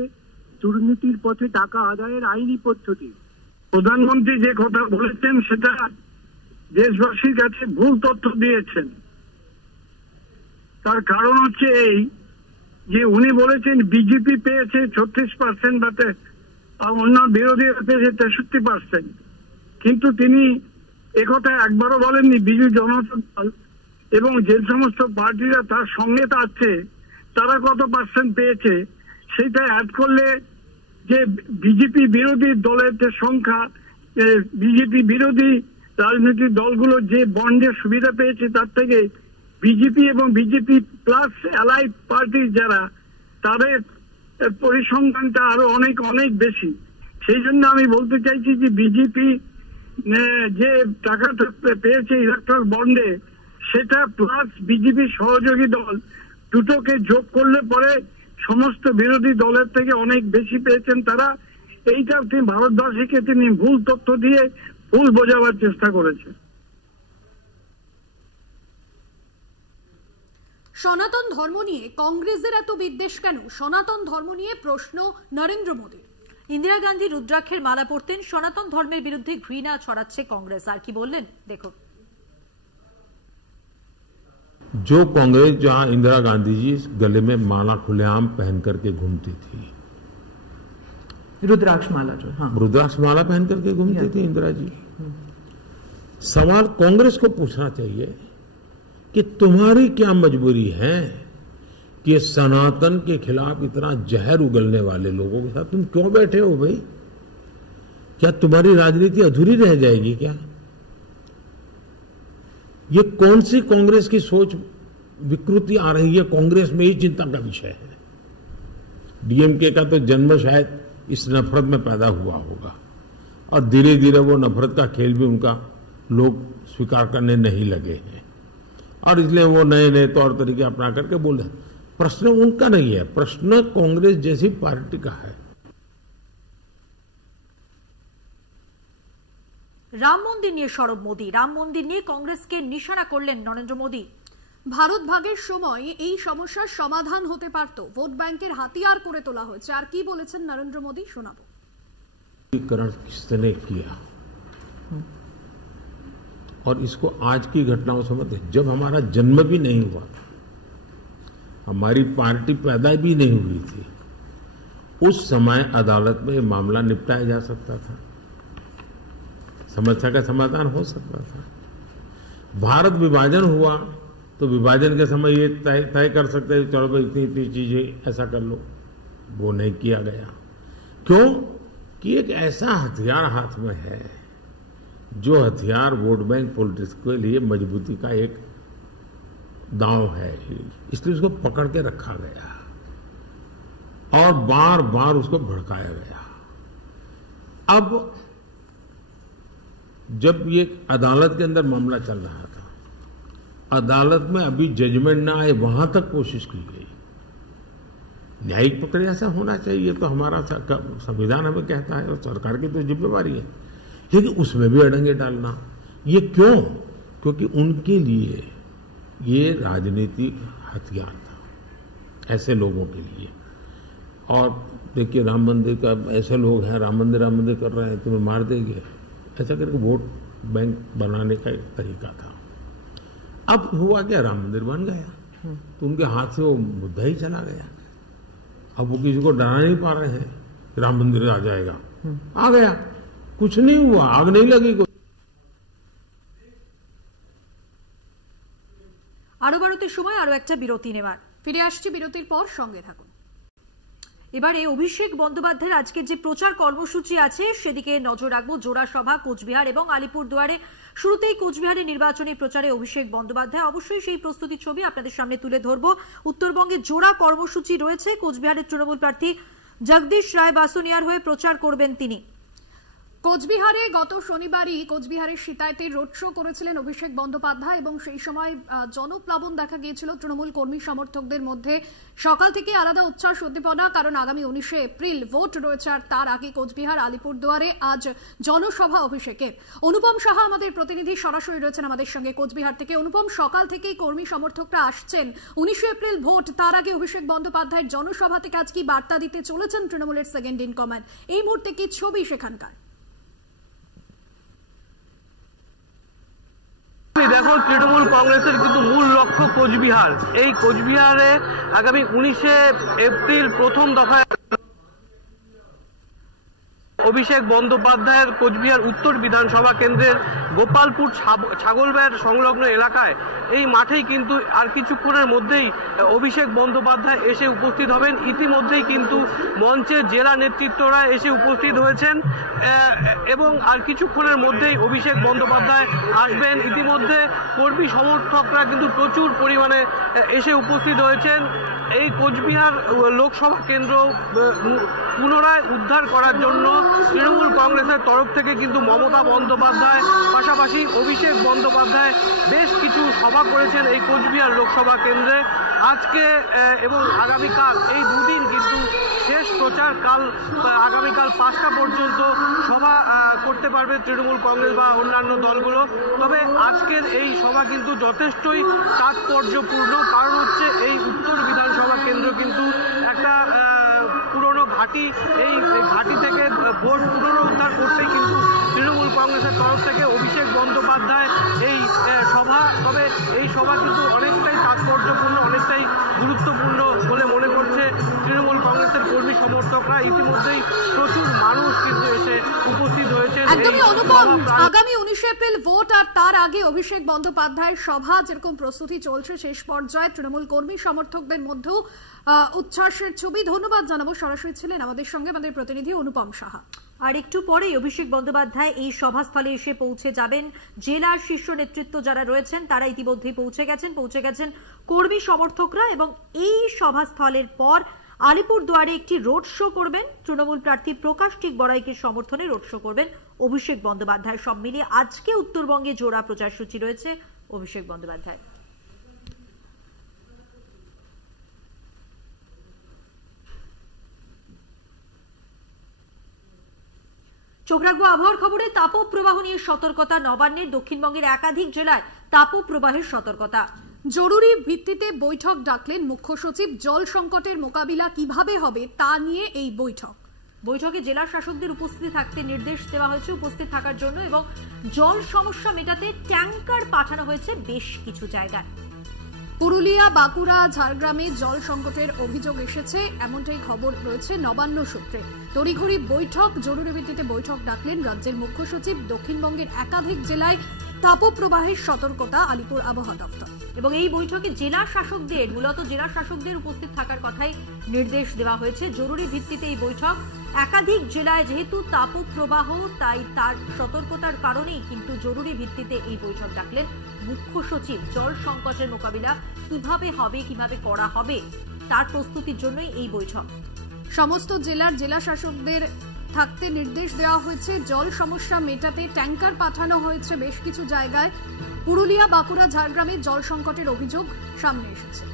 দুর্নীতির পথে টাকা আদায়ের আইনি পদ্ধতি। প্রধানমন্ত্রী যে কথা বলেছেন সেটা দেশবাসীর কাছে ভুল তথ্য দিয়েছেন। তার কারণ হচ্ছে এই যে উনি বলেছেন বিজেপি পেয়েছে 36% বাতে, আর অন্য বিরোধীরা পেয়েছে 63%। কিন্তু তিনি একথা একবারও বলেননি বিজু জনতা দল এবং যে সমস্ত পার্টিরা তার সঙ্গে আছে তারা কত পার্সেন্ট পেয়েছে সেটা অ্যাড করলে যে বিজেপি বিরোধী দলের যে সংখ্যা, বিজেপি বিরোধী রাজনৈতিক দলগুলো যে বন্ডের সুবিধা পেয়েছে তার থেকে বিজেপি এবং বিজেপি প্লাস অ্যালাইড পার্টি যারা, তাদের পরিসংখ্যানটা আরো অনেক অনেক বেশি। সেই জন্য আমি বলতে চাইছি যে বিজেপি যে টাকাটা পেয়েছে ইলেকট্রাল বন্ডে, সেটা প্লাস বিজেপি সহযোগী দল দুটোকে যোগ করলে পরে সমস্ত বিরোধী দলের থেকে অনেক বেশি পেয়েছেন তারা। এইটা তিনি ভারতবাসীকে তিনি ভুল তথ্য দিয়ে ভুল বোঝাবার চেষ্টা করেছেন। সনাতন ধর্ম নিয়ে কংগ্রেসের এত বিদ্বেষ কেন? সনাতন ধর্ম নিয়ে প্রশ্ন নরেন্দ্র মোদীর। ইন্দিরা গান্ধী রুদ্রাক্ষের মালা পরতেন, সনাতন ধর্মের বিরুদ্ধে ঘৃণা ছড়াচ্ছে কংগ্রেস। আর কি বললেন দেখুন। जो कांग्रेस जहां इंदिरा गांधी जी गले में माला खुलेआम पहन करके घूमती थी, रुद्राक्ष माला जो, हाँ, रुद्राक्ष माला पहन करके घूमती थी इंदिरा जी। सवाल कांग्रेस को पूछना चाहिए कि तुम्हारी क्या मजबूरी है कि सनातन के खिलाफ इतना जहर उगलने वाले लोगों के साथ तुम क्यों बैठे हो भाई? क्या तुम्हारी राजनीति अधूरी रह जाएगी क्या? ये कौन सी कांग्रेस की सोच विकृति आ रही है? कांग्रेस में ही चिंता का विषय है। डीएमके का तो जन्म शायद इस नफरत में पैदा हुआ होगा और धीरे धीरे वो नफरत का खेल भी उनका लोग स्वीकार करने नहीं लगे हैं और इसलिए वो नए नए तौर तरीके अपना करके बोल रहे हैं। प्रश्न उनका नहीं है, प्रश्न कांग्रेस जैसी पार्टी का है। রাম মন্দির নিয়ে সরব মোদী, রাম মন্দির নিয়ে কংগ্রেসকে নিশানা করলেন নরেন্দ্র মোদী। ভারত ভাগের সময় এই সমস্যার সমাধান হতে পারত, ভোট ব্যাংকের হাতিয়ার করে তোলা হয়েছে। আর কি বলেছেন নরেন্দ্র মোদী শোনাবো। किसने किया और इसको आज की घटनाओं से मत, जब हमारा जन्म भी नहीं हुआ था, हमारी पार्टी पैदा भी नहीं हुई थी, उस समय अदालत में मामला निपटाया जा सकता था, समस्या का समाधान हो सकता था। भारत विभाजन हुआ तो विभाजन के समय ये तय कर सकते थे चलो भाई इतनी इतनी चीजें ऐसा कर लो, वो नहीं किया गया। क्यों? कि एक ऐसा हथियार हाथ में है जो हथियार वोट बैंक पॉलिटिक्स के लिए मजबूती का एक दांव है, इसलिए उसको पकड़ के रखा गया और बार बार उसको भड़काया गया। अब जब ये अदालत के अंदर मामला चल रहा था, अदालत में अभी जजमेंट ना आए वहां तक कोशिश की गई। न्यायिक प्रक्रिया से होना चाहिए तो हमारा संविधान हमें कहता है और सरकार की तो जिम्मेवारी है, लेकिन उसमें भी अड़ंगे डालना ये क्यों? क्योंकि उनके लिए ये राजनीतिक हथियार था ऐसे लोगों के लिए। और देखिए राम मंदिर का, ऐसे लोग हैं राम मंदिर कर रहे हैं तुम्हें मार देंगे, ऐसा करके वोट बैंक बनाने का एक तरीका था। अब हुआ क्या, राम मंदिर बन गया तो उनके हाथ से वो मुद्दा ही चला गया। अब वो किसी को डरा नहीं पा रहे हैं राम मंदिर आ जाएगा, आ गया, कुछ नहीं हुआ, आग नहीं लगी। আরো ভারতের সময় আরো একটা বিরতি নেবার, ফিরে আসছি বিরতির পর, সঙ্গে থাকুন। এবারে অভিষেক বন্দ্যোপাধ্যায়ের আজকের যে প্রচার কর্মসূচি আছে সেদিকে নজর রাখবো। জোড়াসভা, কোচবিহার এবং আলিপুরদুয়ারে। শুরুতেই কোচবিহারে নির্বাচনী প্রচারে অভিষেক বন্দ্যোপাধ্যায়, অবশ্যই সেই প্রস্তুতির ছবি আপনাদের সামনে তুলে ধরবো। উত্তরবঙ্গে জোড়া কর্মসূচি রয়েছে। কোচবিহারের তৃণমূল প্রার্থী জগদীশ রায় বাসুনিয়ার হয়ে প্রচার করবেন তিনি। কোচবিহারে গত শনিবারই কোচবিহারের সীতাইতে রোড শো করেছিলেন অভিষেক বন্দ্যোপাধ্যায় এবং সেই সময় জনপ্লাবন দেখা গিয়েছিল তৃণমূল কর্মী সমর্থকদের মধ্যে। সকাল থেকে আলাদা উচ্ছ্বাস উদ্দীপনা, কারণ আগামী 19শে এপ্রিল ভোট রয়েছে আর তার আগে কোচবিহার আলিপুরদুয়ারে আজ জনসভা অভিষেকের। অনুপম সাহা আমাদের প্রতিনিধি সরাসরি রয়েছেন আমাদের সঙ্গে কোচবিহার থেকে। অনুপম, সকাল থেকেই কর্মী সমর্থকরা আসছেন, 19শে এপ্রিল ভোট, তার আগে অভিষেক বন্দ্যোপাধ্যায়ের জনসভা থেকে আজ কি বার্তা দিতে চলেছেন তৃণমূলের সেকেন্ড ইন কমান্ড, এই মুহূর্তে কি ছবি সেখানকার? দেখো, তৃণমূল কংগ্রেসের কিন্তু মূল লক্ষ্য কোচবিহার। এই কোচবিহারে আগামী 19শে এপ্রিল প্রথম দফায় অভিষেক বন্দ্যোপাধ্যায়ের কোচবিহার উত্তর বিধানসভা কেন্দ্রের গোপালপুর ছাগলবেড় সংলগ্ন এলাকায় এই মাঠেই কিন্তু আর কিছুক্ষণের মধ্যেই অভিষেক বন্দ্যোপাধ্যায় এসে উপস্থিত হবেন। ইতিমধ্যেই কিন্তু মঞ্চের জেলা নেতৃত্বরা এসে উপস্থিত হয়েছেন এবং আর কিছুক্ষণের মধ্যেই অভিষেক বন্দ্যোপাধ্যায় আসবেন। ইতিমধ্যে কর্মী সমর্থকরা কিন্তু প্রচুর পরিমাণে এসে উপস্থিত হয়েছেন। এই কোচবিহার লোকসভা কেন্দ্র পুনরায় উদ্ধার করার জন্য তৃণমূল কংগ্রেসের তরফ থেকে কিন্তু মমতা বন্দ্যোপাধ্যায় পাশাপাশি অভিষেক বন্দ্যোপাধ্যায় বেশ কিছু সভা করেছেন এই কোচবিহার লোকসভা কেন্দ্রে। আজকে এবং আগামীকাল এই দুদিন কিন্তু শেষ প্রচার, কাল আগামীকাল 5টা পর্যন্ত সভা করতে পারবে তৃণমূল কংগ্রেস বা অন্যান্য দলগুলো। তবে আজকের এই সভা কিন্তু যথেষ্টই তাৎপর্যপূর্ণ, কারণ হচ্ছে এই উত্তর বিধানসভা কেন্দ্র কিন্তু একটা পুরনো ঘাঁটি। এই ঘাঁটি থেকে ভোট পুনরুদ্ধার করতেই কিন্তু তৃণমূল কংগ্রেসের তরফ থেকে অভিষেক বন্দ্যোপাধ্যায় এই সভা। তবে এই সভা কিন্তু অনেকটাই তাৎপর্যপূর্ণ, অনেকটাই গুরুত্বপূর্ণ বলে মনে করছে তৃণমূল কংগ্রেসের কর্মী সমর্থকরা। ইতিমধ্যেই প্রচুর মানুষ কিন্তু এসে উপস্থিত হয়েছে। একদমই অনুপম, আগামী 19শে এপ্রিল ভোট আর তার আগে অভিষেক বন্দ্যোপাধ্যায়ের সভা যেরকম প্রস্তুতি চলছে শেষ পর্যায়ে, তৃণমূল কর্মী সমর্থকদের মধ্যেও উচ্ছ্বাসের ছবি। ধন্যবাদ জানাবো, সরাসরি ছিলেন আমাদের সঙ্গে আমাদের প্রতিনিধি অনুপম সাহা। আর একটু পরে অভিষেক বন্দ্যোপাধ্যায় এই সভাস্থলে এসে পৌঁছে যাবেন। জেলার শীর্ষ নেতৃত্ব যারা রয়েছেন তারা ইতিমধ্যে পৌঁছে গেছেন কর্মী সমর্থকরা, এবং এই সভাস্থলের পর আলিপুরদুয়ারে একটি রোড শো করবেন তৃণমূল প্রার্থী প্রকাশ টিকবড়াইকে সমর্থনে রোড শো করবেন অভিষেক বন্দ্যোপাধ্যায়। সব মিলিয়ে আজকে উত্তরবঙ্গে জোড়া প্রচারসূচি রয়েছে অভিষেক বন্দ্যোপাধ্যায়। চোখ রাখবো আবহাওয়ার খবরে। তাপপ্রবাহ নিয়ে সতর্কতা নবান্নের, দক্ষিণবঙ্গের একাধিক জেলায় তাপপ্রবাহের সতর্কতা। জরুরি ভিত্তিতে বৈঠক ডাকলেন মুখ্য সচিব। জল সংকটের মোকাবিলা কিভাবে হবে তা নিয়ে এই বৈঠকে জেলা শাসকদের উপস্থিতি থাকতে নির্দেশ দেওয়া হয়েছে, উপস্থিত থাকার জন্য, এবং জল সমস্যা মেটাতে ট্যাঙ্কার পাঠানো হয়েছে বেশ কিছু জায়গায়। পুরুলিয়া, বাঁকুড়া, ঝাড়গ্রামে জল সংকটের অভিযোগ এসেছে, এমনটাই খবর রয়েছে নবান্ন সূত্রে। তড়িঘড়ি বৈঠক, জরুরি ভিত্তিতে বৈঠক ডাকলেন রাজ্যের মুখ্য সচিব। দক্ষিণবঙ্গের একাধিক জেলায় তাপপ্রবাহের সতর্কতা আলিপুর আবহাওয়া দপ্তর। এবং এই বৈঠকে মূলত জেলা শাসকদের উপস্থিত থাকার কথাই নির্দেশ দেওয়া হয়েছে। জরুরি ভিত্তিতে এই বৈঠক, একাধিক জেলায় যেহেতু তাপপ্রবাহ, তাই তার সতর্কতার কারণেই কিন্তু জরুরি ভিত্তিতে এই বৈঠক ডাকলেন মুখ্য সচিব। জল সংকটের মোকাবিলা কিভাবে হবে, কিভাবে করা হবে তার প্রস্তুতির জন্যই এই বৈঠক। সমস্ত জেলার জেলা শাসকদের থাকতে নির্দেশ দেওয়া হয়েছে। জল সমস্যা মেটাতে ট্যাঙ্কার পাঠানো হয়েছে বেশ কিছু জায়গায়। পুরুলিয়া, বাঁকুড়া, ঝাড়গ্রামে জল সংকটের অভিযোগ সামনে এসেছে।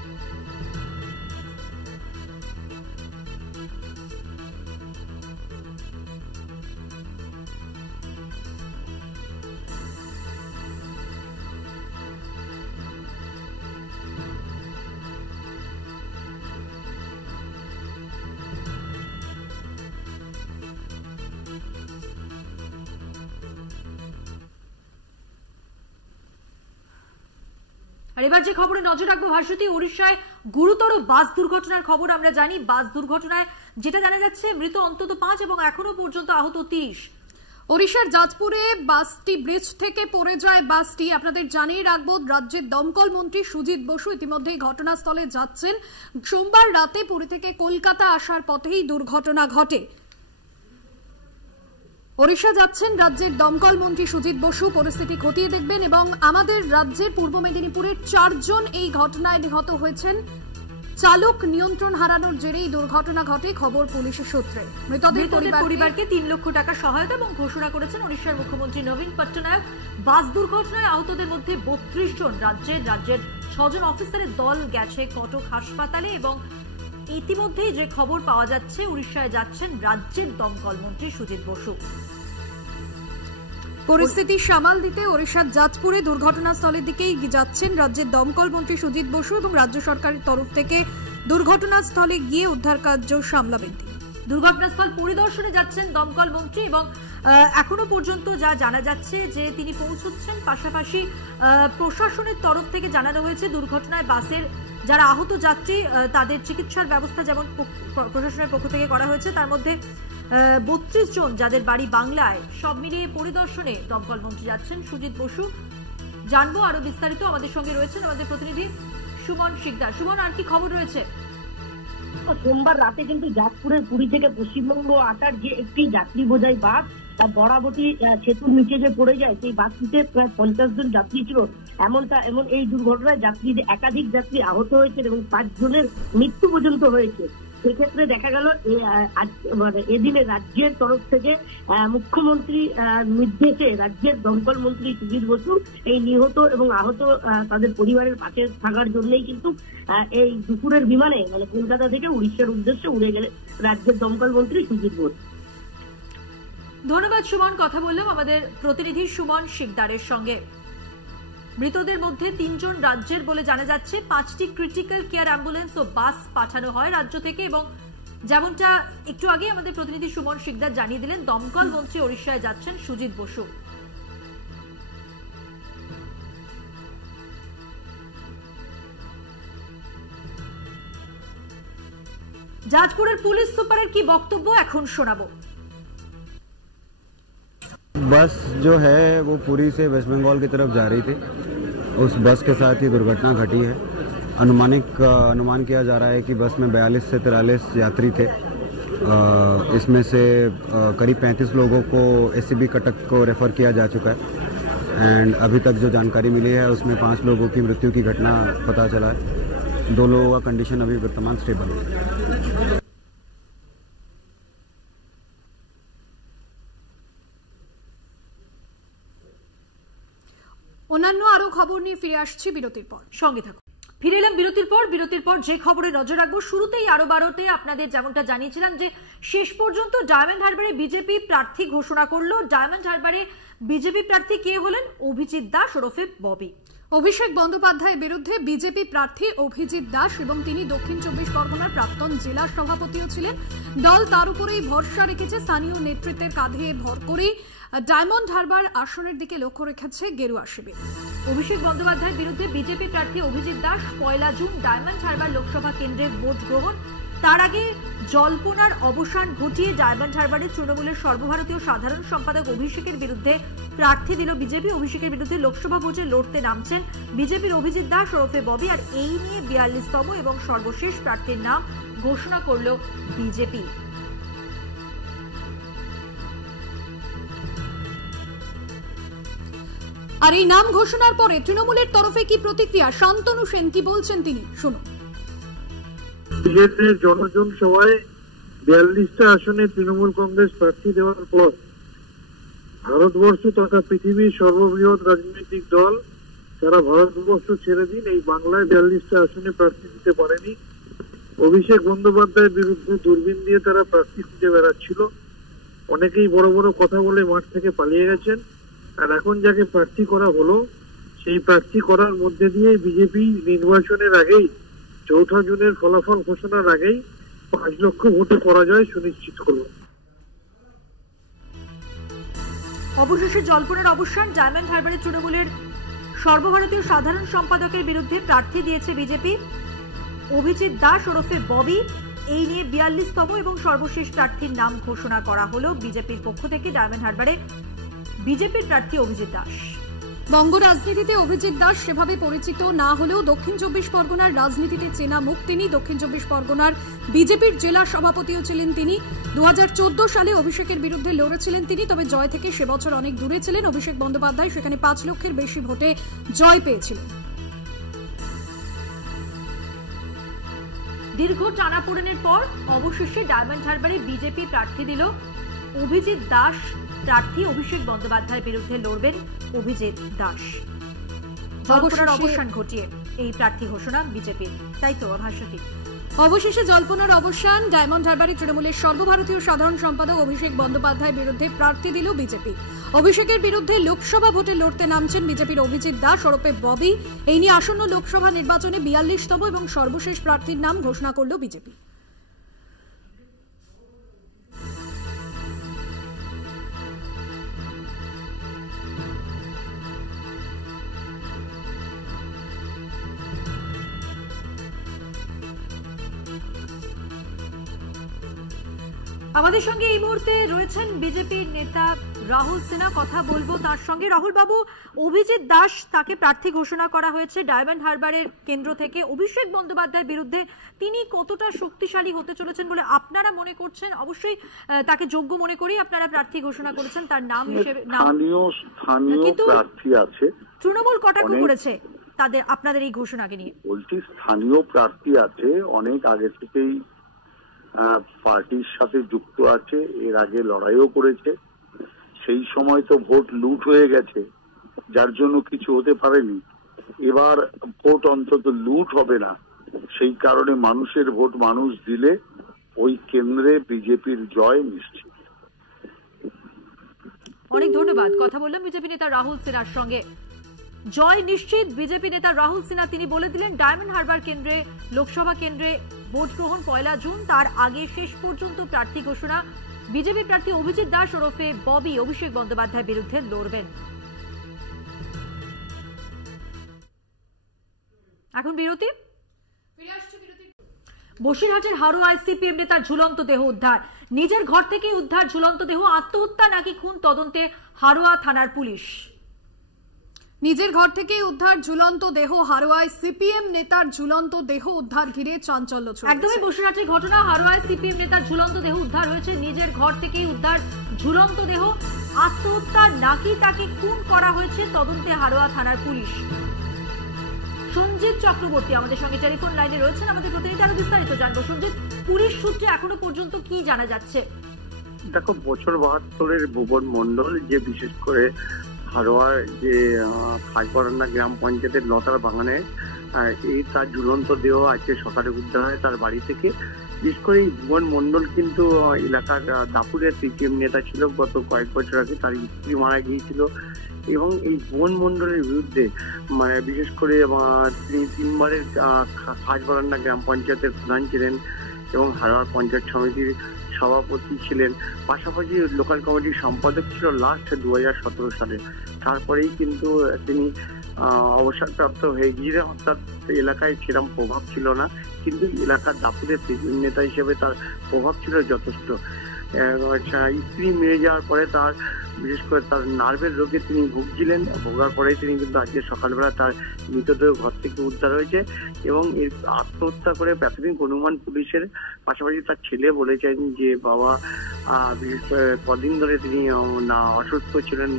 আর এবার যে খবরে নজর রাখবো ভাস্বতী, উড়িষ্যায় গুরুতর বাস দুর্ঘটনার খবর আমরা জানি। বাস দুর্ঘটনায় যেটা জানা যাচ্ছে মৃত অন্তত 5 এবং এখনো পর্যন্ত আহত 30। ওড়িশার জাজপুরে বাসটি ব্রিজ থেকে পড়ে যায়। বাসটি আপনাদের জানিয়ে রাখবো, রাজ্যের দমকল মন্ত্রী সুজিত বসু ইতিমধ্যেই ঘটনাস্থলে যাচ্ছেন। সোমবার রাতে পুরী থেকে কলকাতা আসার পথেই দুর্ঘটনা ঘটে। ওড়িশা যাচ্ছেন রাজ্যের দমকল মন্ত্রী সুজিত বসু, পরিস্থিতি খতিয়ে দেখবেন। এবং আমাদের রাজ্যের পূর্ব মেদিনীপুরের 4 জন এই ঘটনায় নিহত হয়েছেন। চালক নিয়ন্ত্রণ হারানোর জেরেই দুর্ঘটনা ঘটে, খবর পুলিশের সূত্রে। মৃতদের পরিবারকে 3 লক্ষ টাকা সহায়তা এবং ঘোষণা করেছেন ওড়িশার মুখ্যমন্ত্রী নবীন পট্টনায়ক। বাস দুর্ঘটনায় আহতদের মধ্যে 32 জন। রাজ্যের 6 জন অফিসারের দল গেছে কটক হাসপাতালে এবং ইতিমধ্যেই যে খবর পাওয়া যাচ্ছে উড়িষ্যায় যাচ্ছেন রাজ্যের দমকল মন্ত্রী সুজিত বসু। পরিস্থিতি সামাল দিতে ওড়িশার যাজপুরে দুর্ঘটনাস্থলের দিকেই যাচ্ছেন রাজ্যের দমকল মন্ত্রী সুজিত বসু এবং রাজ্য সরকারের তরফ থেকে দুর্ঘটনাস্থলে গিয়ে উদ্ধার কার্য সামলাবেন তিনি। দুর্ঘটনাস্থল পরিদর্শনে যাচ্ছেন দমকল মন্ত্রী এবং এখনো পর্যন্ত যা জানা যাচ্ছে যে তিনি পৌঁছচ্ছেন। পাশাপাশি প্রশাসনের তরফ থেকে জানানো হয়েছে দুর্ঘটনায় বাসের যারা আহত যাত্রী তাদের চিকিৎসার ব্যবস্থা যেমন প্রশাসনের পক্ষ থেকে করা হয়েছে, তার মধ্যে 32 জন যাদের বাড়ি বাংলায়। সব মিলিয়ে পরিদর্শনে দমকল মন্ত্রী যাচ্ছেন সুজিত বসু। জানবো আরো বিস্তারিত, আমাদের সঙ্গে রয়েছেন আমাদের প্রতিনিধি সুমন শিকদার। সুমন, আর কি খবর রয়েছে? সোমবার রাতে কিন্তু যাজপুরের পুরী থেকে পশ্চিমবঙ্গ আসার যে একটি যাত্রী বোঝাই বাস বরাবতী সেতুর নিচে যে পড়ে যায়, সেই বাসটিতে প্রায় 50 জন যাত্রী ছিল। এমন এই দুর্ঘটনায় একাধিক যাত্রী আহত হয়েছেন এবং 5 জনের মৃত্যু পর্যন্ত হয়েছে। সেক্ষেত্রে দেখা গেল এদিনে রাজ্যের তরফ থেকে মুখ্যমন্ত্রী নির্দেশে রাজ্যের দমকল মন্ত্রী সুজিত বসু এই নিহত এবং আহত তাদের পরিবারের পাশে থাকার জন্যই কিন্তু এই দুপুরের বিমানে কলকাতা থেকে উড়িষ্যার উদ্দেশ্যে উড়ে গেলে রাজ্যের দমকল মন্ত্রী সুজিত বসু। ধন্যবাদ সুমন, কথা বললাম আমাদের প্রতিনিধি সুমন শিকদারের সঙ্গে। মৃতদের মধ্যে 3 জন রাজ্যের বলে জানা যাচ্ছে। 5টি ক্রিটিক্যাল কেয়ার অ্যাম্বুলেন্স ও বাস পাঠানো হয় রাজ্য থেকে এবং যেমনটা একটু আগে আমাদের প্রতিনিধি সুমন শিকদার জানিয়ে দিলেন, দমকল মন্ত্রী ওড়িশায় যাচ্ছেন সুজিত বসু। যাজপুরের পুলিশ সুপারের কি বক্তব্য এখন শোনাবো। बस जो है वो पुरी से वेस्ट बंगाल की तरफ जा रही थी। उस बस के साथ ही दुर्घटना घटी है। अनुमान किया जा रहा है कि बस में 42 से 43 यात्री थे। इसमें से करीब 35 लोगों को एससीबी कटक को रेफर किया जा चुका है एंड अभी तक जो जानकारी मिली है उसमें 5 लोगों की मृत्यु की घटना पता चला है। 2 लोगों का कंडीशन अभी वर्तमान स्टेबल है। অন্যান্য আরো খবর নিয়ে ফিরে আসছি বিরতির পর, সঙ্গে থাকুন। ফিরে এলাম বিরতির পর যে খবরে নজর রাখবো শুরুতেই আরো 12তে আপনাদের যেমনটা জানিয়েছিলাম যে শেষ পর্যন্ত ডায়মন্ড হারবারে বিজেপি প্রার্থী ঘোষণা করলো। ডায়মন্ড হারবারে বিজেপি প্রার্থী কে হলেন? অভিজিৎ দাস ওরফে ববি। অভিষেক বন্দ্যোপাধ্যায়ের বিরুদ্ধে বিজেপি প্রার্থী অভিজিৎ দাস এবং তিনি দক্ষিণ 24 পরগনার প্রাক্তন জেলা সভাপতিও ছিলেন। দল তার উপরেই ভরসা রেখেছে, স্থানীয় নেতৃত্বের কাঁধে ভর করেই ডায়মন্ড হারবার আসনের দিকে লক্ষ্য রেখেছে গেরুয়া শিবির। অভিষেক বন্দ্যোপাধ্যায়ের বিরুদ্ধে বিজেপি প্রার্থী অভিজিৎ দাস 1 জুন ডায়মন্ড হারবার লোকসভা কেন্দ্রে ভোট গ্রহণ। তার আগে জল্পনার অবসান ঘটিয়ে ডায়মন্ড হারবারে তৃণমূলের সর্বভারতীয় সাধারণ সম্পাদক অভিষেকের বিরুদ্ধে প্রার্থী দিল বিজেপি। অভিষেকের বিরুদ্ধে লোকসভা ভোটে লড়তে নামছেন বিজেপির অভিজিৎ দাস ওরফে ববি। আর এই নিয়ে 42তম এবং সর্বশেষ প্রার্থীর নাম ঘোষণা করল বিজেপি। আর এই নাম ঘোষণার পরে তৃণমূলের তরফে কি প্রতিক্রিয়া, শান্তনু সেন কি বলছেন তিনি শুনুন। বিজেপির জনজন সভায় 42টা আসনে তৃণমূল কংগ্রেস প্রার্থী দেওয়ার পর ভারতবর্ষ তথা পৃথিবীর সর্ববৃহৎ রাজনৈতিক দল সারা ভারতবর্ষ ছেড়ে দিন এই বাংলায় 42টা আসনে প্রার্থী দিতে পারেনি। অভিষেক বন্দ্যোপাধ্যায়ের বিরুদ্ধে দূরবীন দিয়ে তারা প্রার্থী খুঁজে বেড়াচ্ছিল। অনেকেই বড় বড় কথা বলে মাঠ থেকে পালিয়ে গেছেন। আর এখন যাকে প্রার্থী করা হলো সেই প্রার্থী করার মধ্যে দিয়ে বিজেপি নির্বাচনের আগেই 4 জুনের ফলাফল ঘোষণার আগেই 5 লক্ষ ভোটে পরাজয় সুনিশ্চিত করলো। অবশেষে জল্পনার অবসান। ডায়মন্ড হারবারে তৃণমূলের সর্বভারতীয় সাধারণ সম্পাদকের বিরুদ্ধে প্রার্থী দিয়েছে বিজেপি। অভিজিৎ দাস ওরফে ববি। এই নিয়ে 42তম এবং সর্বশেষ প্রার্থীর নাম ঘোষণা করা হলো বিজেপির পক্ষ থেকে। ডায়মন্ড হারবারে বিজেপির প্রার্থী অভিজিৎ দাস। বঙ্গ রাজনীতিতে অভিজিৎ দাস সেভাবে পরিচিত না হলেও দক্ষিণ 24 পরগনার রাজনীতিতে চেনা মুখ তিনি। দক্ষিণ 24 পরগনার বিজেপির জেলা সভাপতিও ছিলেন তিনি। 2014 সালে অভিষেকের বিরুদ্ধে লড়েছিলেন তিনি, তবে জয় থেকে সে বছর অনেক দূরে ছিলেন অভিষেক বন্দ্যোপাধ্যায়। সেখানে 5 লক্ষের বেশি ভোটে জয় পেয়েছিলেন। দীর্ঘ টানাপোড়েনের পর অবশেষে ডায়মন্ড হারবারে বিজেপি প্রার্থী দিল অভিজিৎ দাস। প্রার্থী অভিষেক বন্দ্যোপাধ্যায়ের বিরুদ্ধে লড়বেন অভিজিৎ দাস। জল্পনার অবসান ঘটিয়ে এই প্রার্থী ঘোষণা বিজেপির, তাই তো ভাস্বতী? অবশেষে জল্পনার অবসান। ডায়মন্ড হারবারে তৃণমূলের সর্বভারতীয় সাধারণ সম্পাদক অভিষেক বন্দ্যোপাধ্যায়ের বিরুদ্ধে প্রার্থী দিল বিজেপি। অভিষেকের বিরুদ্ধে লোকসভা ভোটে লড়তে নামছেন বিজেপির অভিজিৎ দাস ওরফে ববি। এই নিয়ে আসন্ন লোকসভা নির্বাচনে 42তম এবং সর্বশেষ প্রার্থীর নাম ঘোষণা করল বিজেপি। আমাদের সঙ্গে এই মুহূর্তে রয়েছেন বিজেপির নেতা রাহুল সিনহা। কথা বলবো তার সঙ্গে। রাহুল বাবু, অভিজিৎ দাস তাকে প্রার্থী ঘোষণা করা হয়েছে ডায়মন্ড হারবারের কেন্দ্র থেকে অভিষেক বন্দ্যোপাধ্যায়ের বিরুদ্ধে। তিনি কতটা শক্তিশালী হতে চলেছেন বলে আপনারা মনে করছেন? অবশ্যই তাকে যোগ্য মনে করেই আপনারা প্রার্থী ঘোষণা করেছেন। তার নাম হিসেবে স্থানীয় প্রার্থী আছে। তৃণমূল কটাক্ষ করেছে তাদের আপনাদের এই ঘোষণাকে নিয়ে। বলছি স্থানীয় প্রার্থী আছে, অনেক আগে থেকেই পার্টির সাথে যুক্ত আছে, এর আগে লড়াইও করেছে। সেই সময় তো ভোট লুট হয়ে গেছে, যার জন্য কিছু হতে পারেনি। এবার ভোট অন্তত লুট হবে না, সেই কারণে মানুষের ভোট মানুষ দিলে ওই কেন্দ্রে বিজেপির জয় নিশ্চিত। অনেক ধন্যবাদ। কথা বললাম বিজেপি নেতা রাহুল সিনহার সঙ্গে। জয় নিশ্চিত বিজেপি নেতা রাহুল সিনহা। তিনি বলে দিলেন ডায়মন্ড হারবার কেন্দ্রে, লোকসভা কেন্দ্রে ভোট গ্রহণ 1 জুন। তার আগে শেষ পর্যন্ত প্রার্থী ঘোষণা। বিজেপি প্রার্থী অভিজিৎ দাস ওরফে ববি অভিষেক বন্দ্যোপাধ্যায়ের বিরুদ্ধে লড়বেন। এখন বিরতি। বসিরহাটের হারোয়ায় সিপিএম নেতার ঝুলন্ত দেহ উদ্ধার। নিজের ঘর থেকে উদ্ধার ঝুলন্ত দেহ। আত্মহত্যা নাকি খুন তদন্তে হারোয়া থানার পুলিশ। নিজের ঘর থেকে উদ্ধার ঝুলন্ত দেহ। হারোয়ায় সিপিএম নেতার ঝুলন্ত দেহ উদ্ধার ঘিরে চাঞ্চল্য চলছে। একদমই বসিরহাটের ঘটনা। হারোয়ায় সিপিএম নেতার ঝুলন্ত দেহ উদ্ধার হয়েছে। নিজের ঘর থেকেই উদ্ধার ঝুলন্ত দেহ। আত্মহত্যা নাকি তাকে খুন করা হয়েছে তদন্তে হারোয়া থানার পুলিশ। সঞ্জিত চক্রবর্তী আমাদের সঙ্গে টেলিফোন লাইনে রয়েছেন, আমাদের প্রতিনিধি। আরো বিস্তারিত জানবো। সঞ্জিত, পুলিশ সূত্রে এখনো পর্যন্ত কি জানা যাচ্ছে? দেখো, বছর 72-এর ভুবন মন্ডল, যে বিশেষ করে হারোয়ার যে খাজপাড়ান্না গ্রাম পঞ্চায়েতের লতার বাগানে এই তার ঝুলন্ত দেহ আজকে সকালে উদ্ধার হয় তার বাড়ি থেকে। বিশেষ করে এই ভুবন মন্ডল কিন্তু এলাকার দাপুরের সিপিএম নেতা ছিল। গত কয়েক বছর আগে তার স্ত্রী মারা গিয়েছিল এবং এই ভুবন মন্ডলের বিরুদ্ধে বিশেষ করে তিনি 3বারের খাজপাড়ান্না গ্রাম পঞ্চায়েতের প্রধান ছিলেন এবং হারোয়ার পঞ্চায়েত সমিতির সভাপতি ছিলেন, পাশাপাশি লোকাল কমিটির সম্পাদক ছিল লাস্ট 2017 সালে। তারপরেই কিন্তু তিনি অবসরপ্রাপ্ত হয়ে গিয়ে, অর্থাৎ এলাকায় সেরকম প্রভাব ছিল না, কিন্তু এলাকার দাপুরের নেতা হিসেবে তার প্রভাব ছিল যথেষ্ট। স্ত্রী মেরে যাওয়ার পরে তার বিশেষ করে তার নার্ভের রোগে তিনি ভুগছিলেন। ভোগার পরেই তিনি কিন্তু আজকে সকালবেলা তার মৃতদেহ ঘর থেকে উদ্ধার হয়েছে এবং এর আত্মহত্যা করে প্রাথমিক অনুমান পুলিশের। পাশাপাশি তার ছেলে বলেছেন যে বাবা বিশেষ করে কদিন ধরে তিনি না অসুস্থ ছিলেন,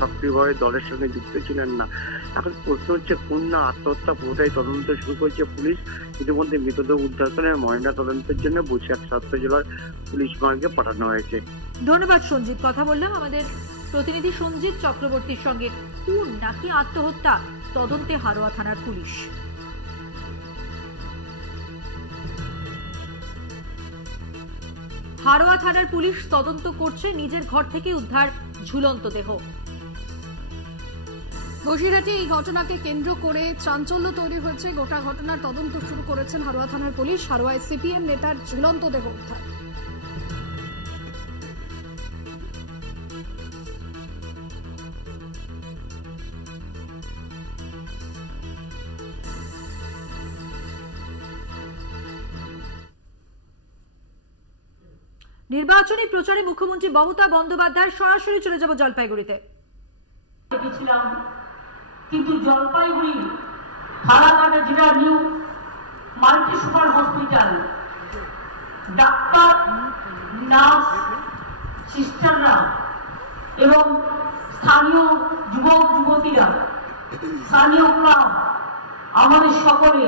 সক্রিয়ভাবে দলের সঙ্গে যুক্ত ছিলেন না। এখন প্রশ্ন হচ্ছে খুন না আত্মহত্যা, পুরোটাই তদন্ত শুরু করেছে পুলিশ। ইতিমধ্যে মৃতদেহ উদ্ধার করে ময়না তদন্তের জন্য বসিরহাট স্বাস্থ্য জেলার পুলিশ বিভাগে পাঠানো হয়েছে। ধন্যবাদ সঞ্জিত। কথা বললাম আমাদের প্রতিনিধি সঞ্জিত চক্রবর্তীর সঙ্গে। খুন নাকি আত্মহত্যা তদন্তে হারোয়া থানার পুলিশ। হারোয়া থানার পুলিশ তদন্ত করছে। নিজের ঘর থেকে উদ্ধার ঝুলন্ত দেহ। বসিরহাটে এই ঘটনাকে কেন্দ্র করে চাঞ্চল্য তৈরি হয়েছে। গোটা ঘটনার তদন্ত শুরু করেছেন হারোয়া থানার পুলিশ। হারোয়ায় সিপিএম নেতার ঝুলন্ত দেহ উদ্ধার। নির্বাচনী প্রচারে মুখ্যমন্ত্রী মমতা বন্দ্যোপাধ্যায় সরাসরি চলে যাব জলপাইগুড়িতে। দেখেছিলাম, কিন্তু জলপাইগুড়ি হারাঘাটে যেটা নিউ মাল্টি সুপার হসপিটাল, ডাক্তার, নার্স, সিস্টাররা এবং স্থানীয় যুবক যুবতীরা, স্থানীয় ক্লাব, আমাদের সকলে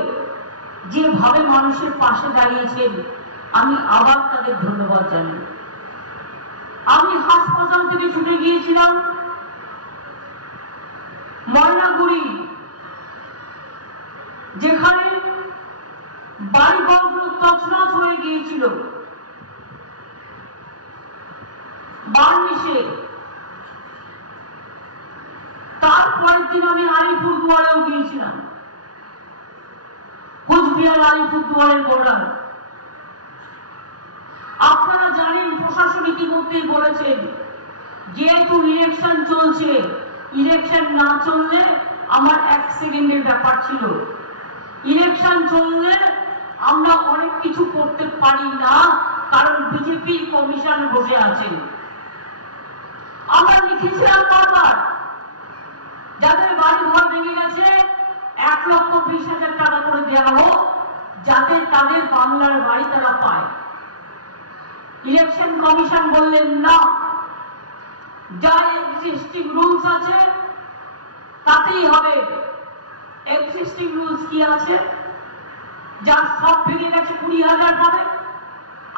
যেভাবে মানুষের পাশে দাঁড়িয়েছেন, আমি আবার তাদের ধন্যবাদ জানাই। আমি হাসপাতাল থেকে ছুটে গিয়েছিলাম ময়নাগুড়ি, যেখানে বাড়িঘরগুলো তছনছ হয়ে গিয়েছিল বার্নিশে। তারপরের দিন আমি আলিপুরদুয়ারেও গিয়েছিলাম, কোচবিহার আলিপুরদুয়ারের বর্ডার। আপনারা জানেন, প্রশাসন ইতিমধ্যেই বলেছেন যেহেতু ইলেকশন চলছে, ইলেকশন না চললে আমার 1 সেকেন্ডের ব্যাপার ছিল, ইলেকশন চললে আমরা অনেক কিছু করতে পারি না, কারণ বিজেপি কমিশন বসে আছেন। আমরা লিখেছিলাম বারবার, যাদের বাড়ি ঘর ভেঙে গেছে 1,20,000 টাকা করে দেওয়া হোক, যাতে তাদের বাংলার বাড়ি তারা পায়। ইলেকশন কমিশন বললেন না, যা এক্সিস্টিং রুলস আছে তাতেই হবে। এক্সিস্টিং রুলস কি আছে? যার সব ভেঙে গেছে 20,000 পাবে,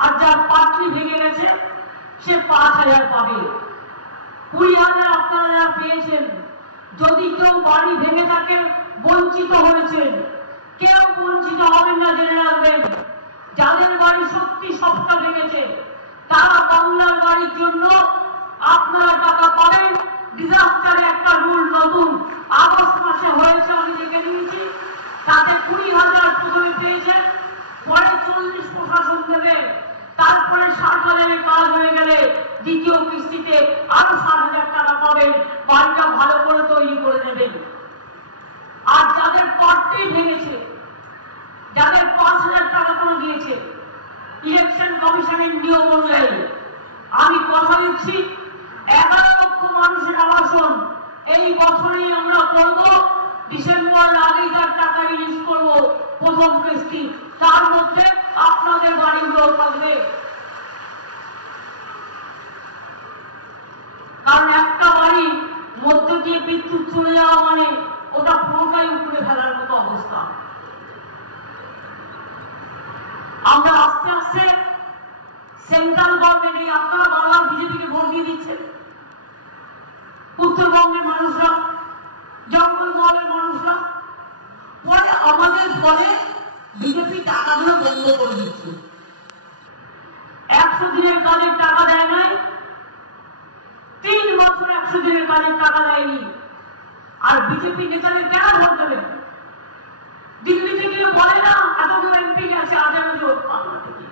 আর যার পাটলি ভেঙে গেছে সে 5,000 পাবে। 20,000 আপনারা যারা পেয়েছেন, যদি কেউ বাড়ি ভেঙে থাকে বঞ্চিত হয়েছেন, কেউ বঞ্চিত হবেন না, জেনে রাখবেন। যাদের বাড়ি সত্যি সবটা ভেঙেছে তারা বাংলার বাড়ির জন্য আপনারা টাকা পাবেন। ডিজাস্টারে একটা রুল নতুন আগস্ট মাসে হয়েছে, আমি দেখে নিয়েছি, তাতে 20,000 প্রথমে পেয়েছে, পরে 40 প্রশাসন দেবে, তারপরে 60,000 কাজ হয়ে গেলে দ্বিতীয় কিস্তিতে আরো 60,000 টাকা পাবেন, বাড়িটা ভালো করে তৈরি করে নেবেন। আর যাদের পাট্টি ভেঙেছে, যাদের 5,000 টাকা করে দিয়েছে ইলেকশন কমিশনের নিয়ম অনুযায়ী, আমি কথা দিচ্ছি 11 লক্ষ মানুষের আবাসন এই বছরই আমরা করব। ডিসেম্বর আগেই তার টাকা রিলিজ করব, প্রথম কিস্তি, তার মধ্যে আপনাদের বাড়িগুলো থাকবে। কারণ একটা বাড়ির মধ্যে দিয়ে বিদ্যুৎ চলে যাওয়া মানে ওটা পুরোটাই উপরে ফেলার মতো অবস্থা। আমরা আস্তে আস্তে সেন্ট্রাল গভর্নমেন্টে, আপনারা বারবার বিজেপিকে ভোট দিয়ে দিচ্ছেন, উত্তরবঙ্গের মানুষরা, জঙ্গলমহলের মানুষরা, পরে আমাদের পরে বিজেপি টাকাগুলো বন্ধ করে দিচ্ছে। 100 দিনের কাজের টাকা দেয় নাই, 3 বছর 100 দিনের কাজের টাকা দেয়নি। আর বিজেপি নেতাদের কেন ভোট দেবেন? দিল্লি থেকে বলে না, এতগুলো এমপি গেছে 18 জন বাংলা থেকে,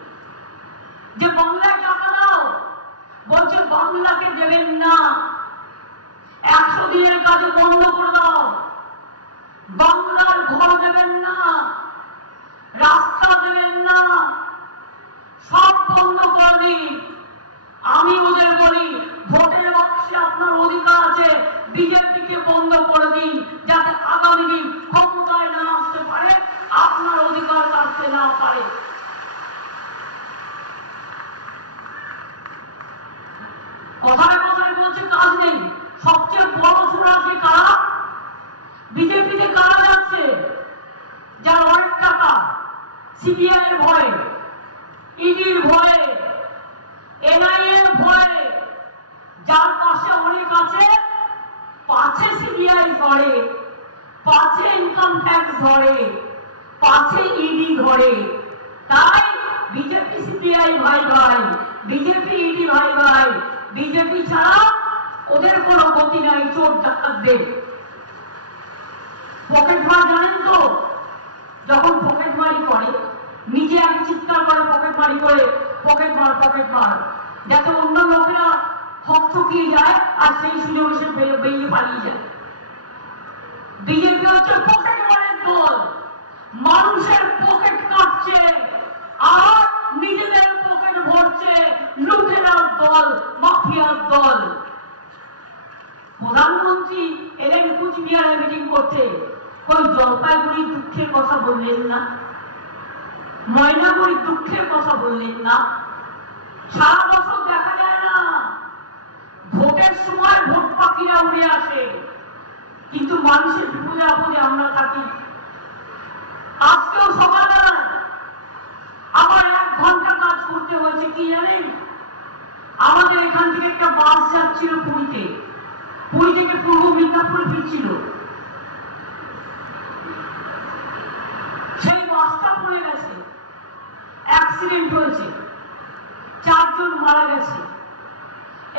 যে বাংলায় টাকা দাও, বলছে বাংলাকে দেবেন না, 100 দিনের কাজ বন্ধ করে দাও, বাংলার ঘর দেবেন না, রাস্তা দেবেন না, সব বন্ধ করে দিন। আমি ওদের বলি, ভোটের বাক্সে আপনার অধিকার আছে, বিজেপিকে বন্ধ করে দিন, যাতে আগামী দিন ক্ষমতায় না আসতে পারে, আপনার অধিকার কাটতে না পারে। কথায় কথায় বলছে কাজ নেই। সবচেয়ে বড় ছোড়াকে কারা? বিজেপিতে কারা যাচ্ছে? যার অনেক টাকা, সিবিআই এর ভয়ে, ইডির ভয়ে, এনআইএ এর ভয়ে, যার পাশে অনেক আছে, পাছে সিবিআই ধরে, পাছে ইনকাম ট্যাক্স ধরে, পাছে ইডি ধরে। তাই বিজেপি সিবিআই ভাই ভাই, বিজেপি ইডি ভাই ভাই, বিজেপি ছাড়া ওদের কোনো গতি নাই চোর ডাকাতদের। পকেট মার জানেন তো, যখন পকেট মারি করে নিজে আগে চিৎকার করে পকেট মারি করে, পকেট মার, যাতে অন্য লোকেরা হকচকিয়ে যায় আর সেই সুযোগ এসে বেরিয়ে পালিয়ে যায়। বিজেপি হচ্ছে পকেট মারের দল, মানুষের পকেট কাটছে আর নিজেদের পকেট ভরছে, লুটেরার দল, মাফিয়ার দল। প্রধানমন্ত্রী এলেন কুচবিহারে মিটিং করতে, কই জলপাইগুড়ির দুঃখের কথা বললেন না, ময়নাগুড়ির দুঃখের কথা বললেন না। সারা বছর দেখা যায় না, ভোটের সময় ভোট পাখিরা উড়ে আসে, কিন্তু মানুষের বিপদে আপদে আমরা থাকি। আজ আজকেও সকালবেলা আমার 1 ঘন্টা কাজ করতে হয়েছে। কি জানেন, আমাদের এখান থেকে একটা বাস যাচ্ছিল পুরী থেকে পূর্ব মিদনাপুরে ফিরছিল। সেই বাসটা পড়ে গেছে, অ্যাক্সিডেন্ট হয়েছে, 4 জন মারা গেছে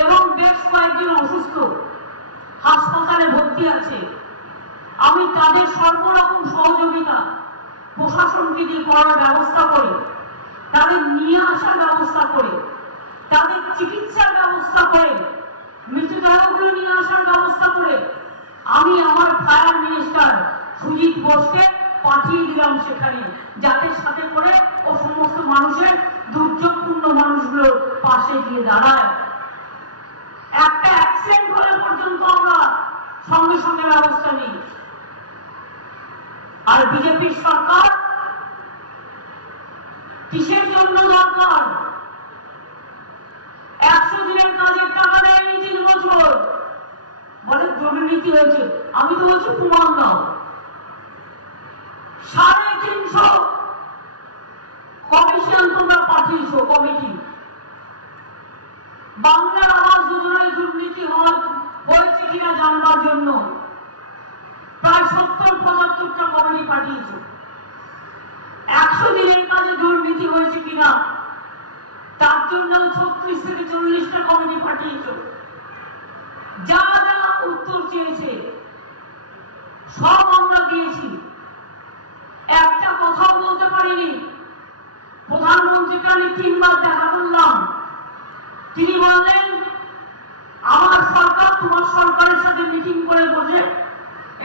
এবং বেশ কয়েকজন অসুস্থ হাসপাতালে ভর্তি আছে। আমি তাদের সর্বরকম সহযোগিতা প্রশাসনকে দিয়ে করার ব্যবস্থা করে, তাদের নিয়ে আসার ব্যবস্থা করে, তাদের চিকিৎসার ব্যবস্থা করে, মৃতদেহগুলো নিয়ে আসার ব্যবস্থা করে আমি আমার ফায়ার মিনিস্টার সুজিত বোসকে পাঠিয়ে দিলাম সেখানে, যাতে সাথে করে ও সমস্ত মানুষের দুর্যোগপূর্ণ মানুষগুলোর পাশে গিয়ে দাঁড়ায়। একটা অ্যাক্সিডেন্ট হলে পর্যন্ত আমরা সঙ্গে সঙ্গে ব্যবস্থা নিই। আর বিজেপির সরকার কিসের জন্য দরকার? 100 দিনের কাজের টাকা দেয়নি 3 বছর, বলে দুর্নীতি হয়েছে। আমি তো বলছি প্রমাণ দাও। 350 কমিশন তোমরা পাঠিয়েছ, কমিটি। বাংলার আবাস যোজনায় দুর্নীতি হয়েছে কিনা জানবার জন্য প্রায় 70-75টা কমিটি পাঠিয়েছ। 100 দিনের কাজে দুর্নীতি হয়েছে কিনা তার জন্য 36 থেকে 40টা কমিটি পাঠিয়েছ। যা যা উত্তর চেয়েছে সব আমরা দিয়েছি। একটা কথাও বলতে পারিনি। প্রধানমন্ত্রীকে আমি 3 বার দেখা করলাম। তিনি বললেন আমার সরকার তোমার সরকারের সাথে মিটিং করে বসে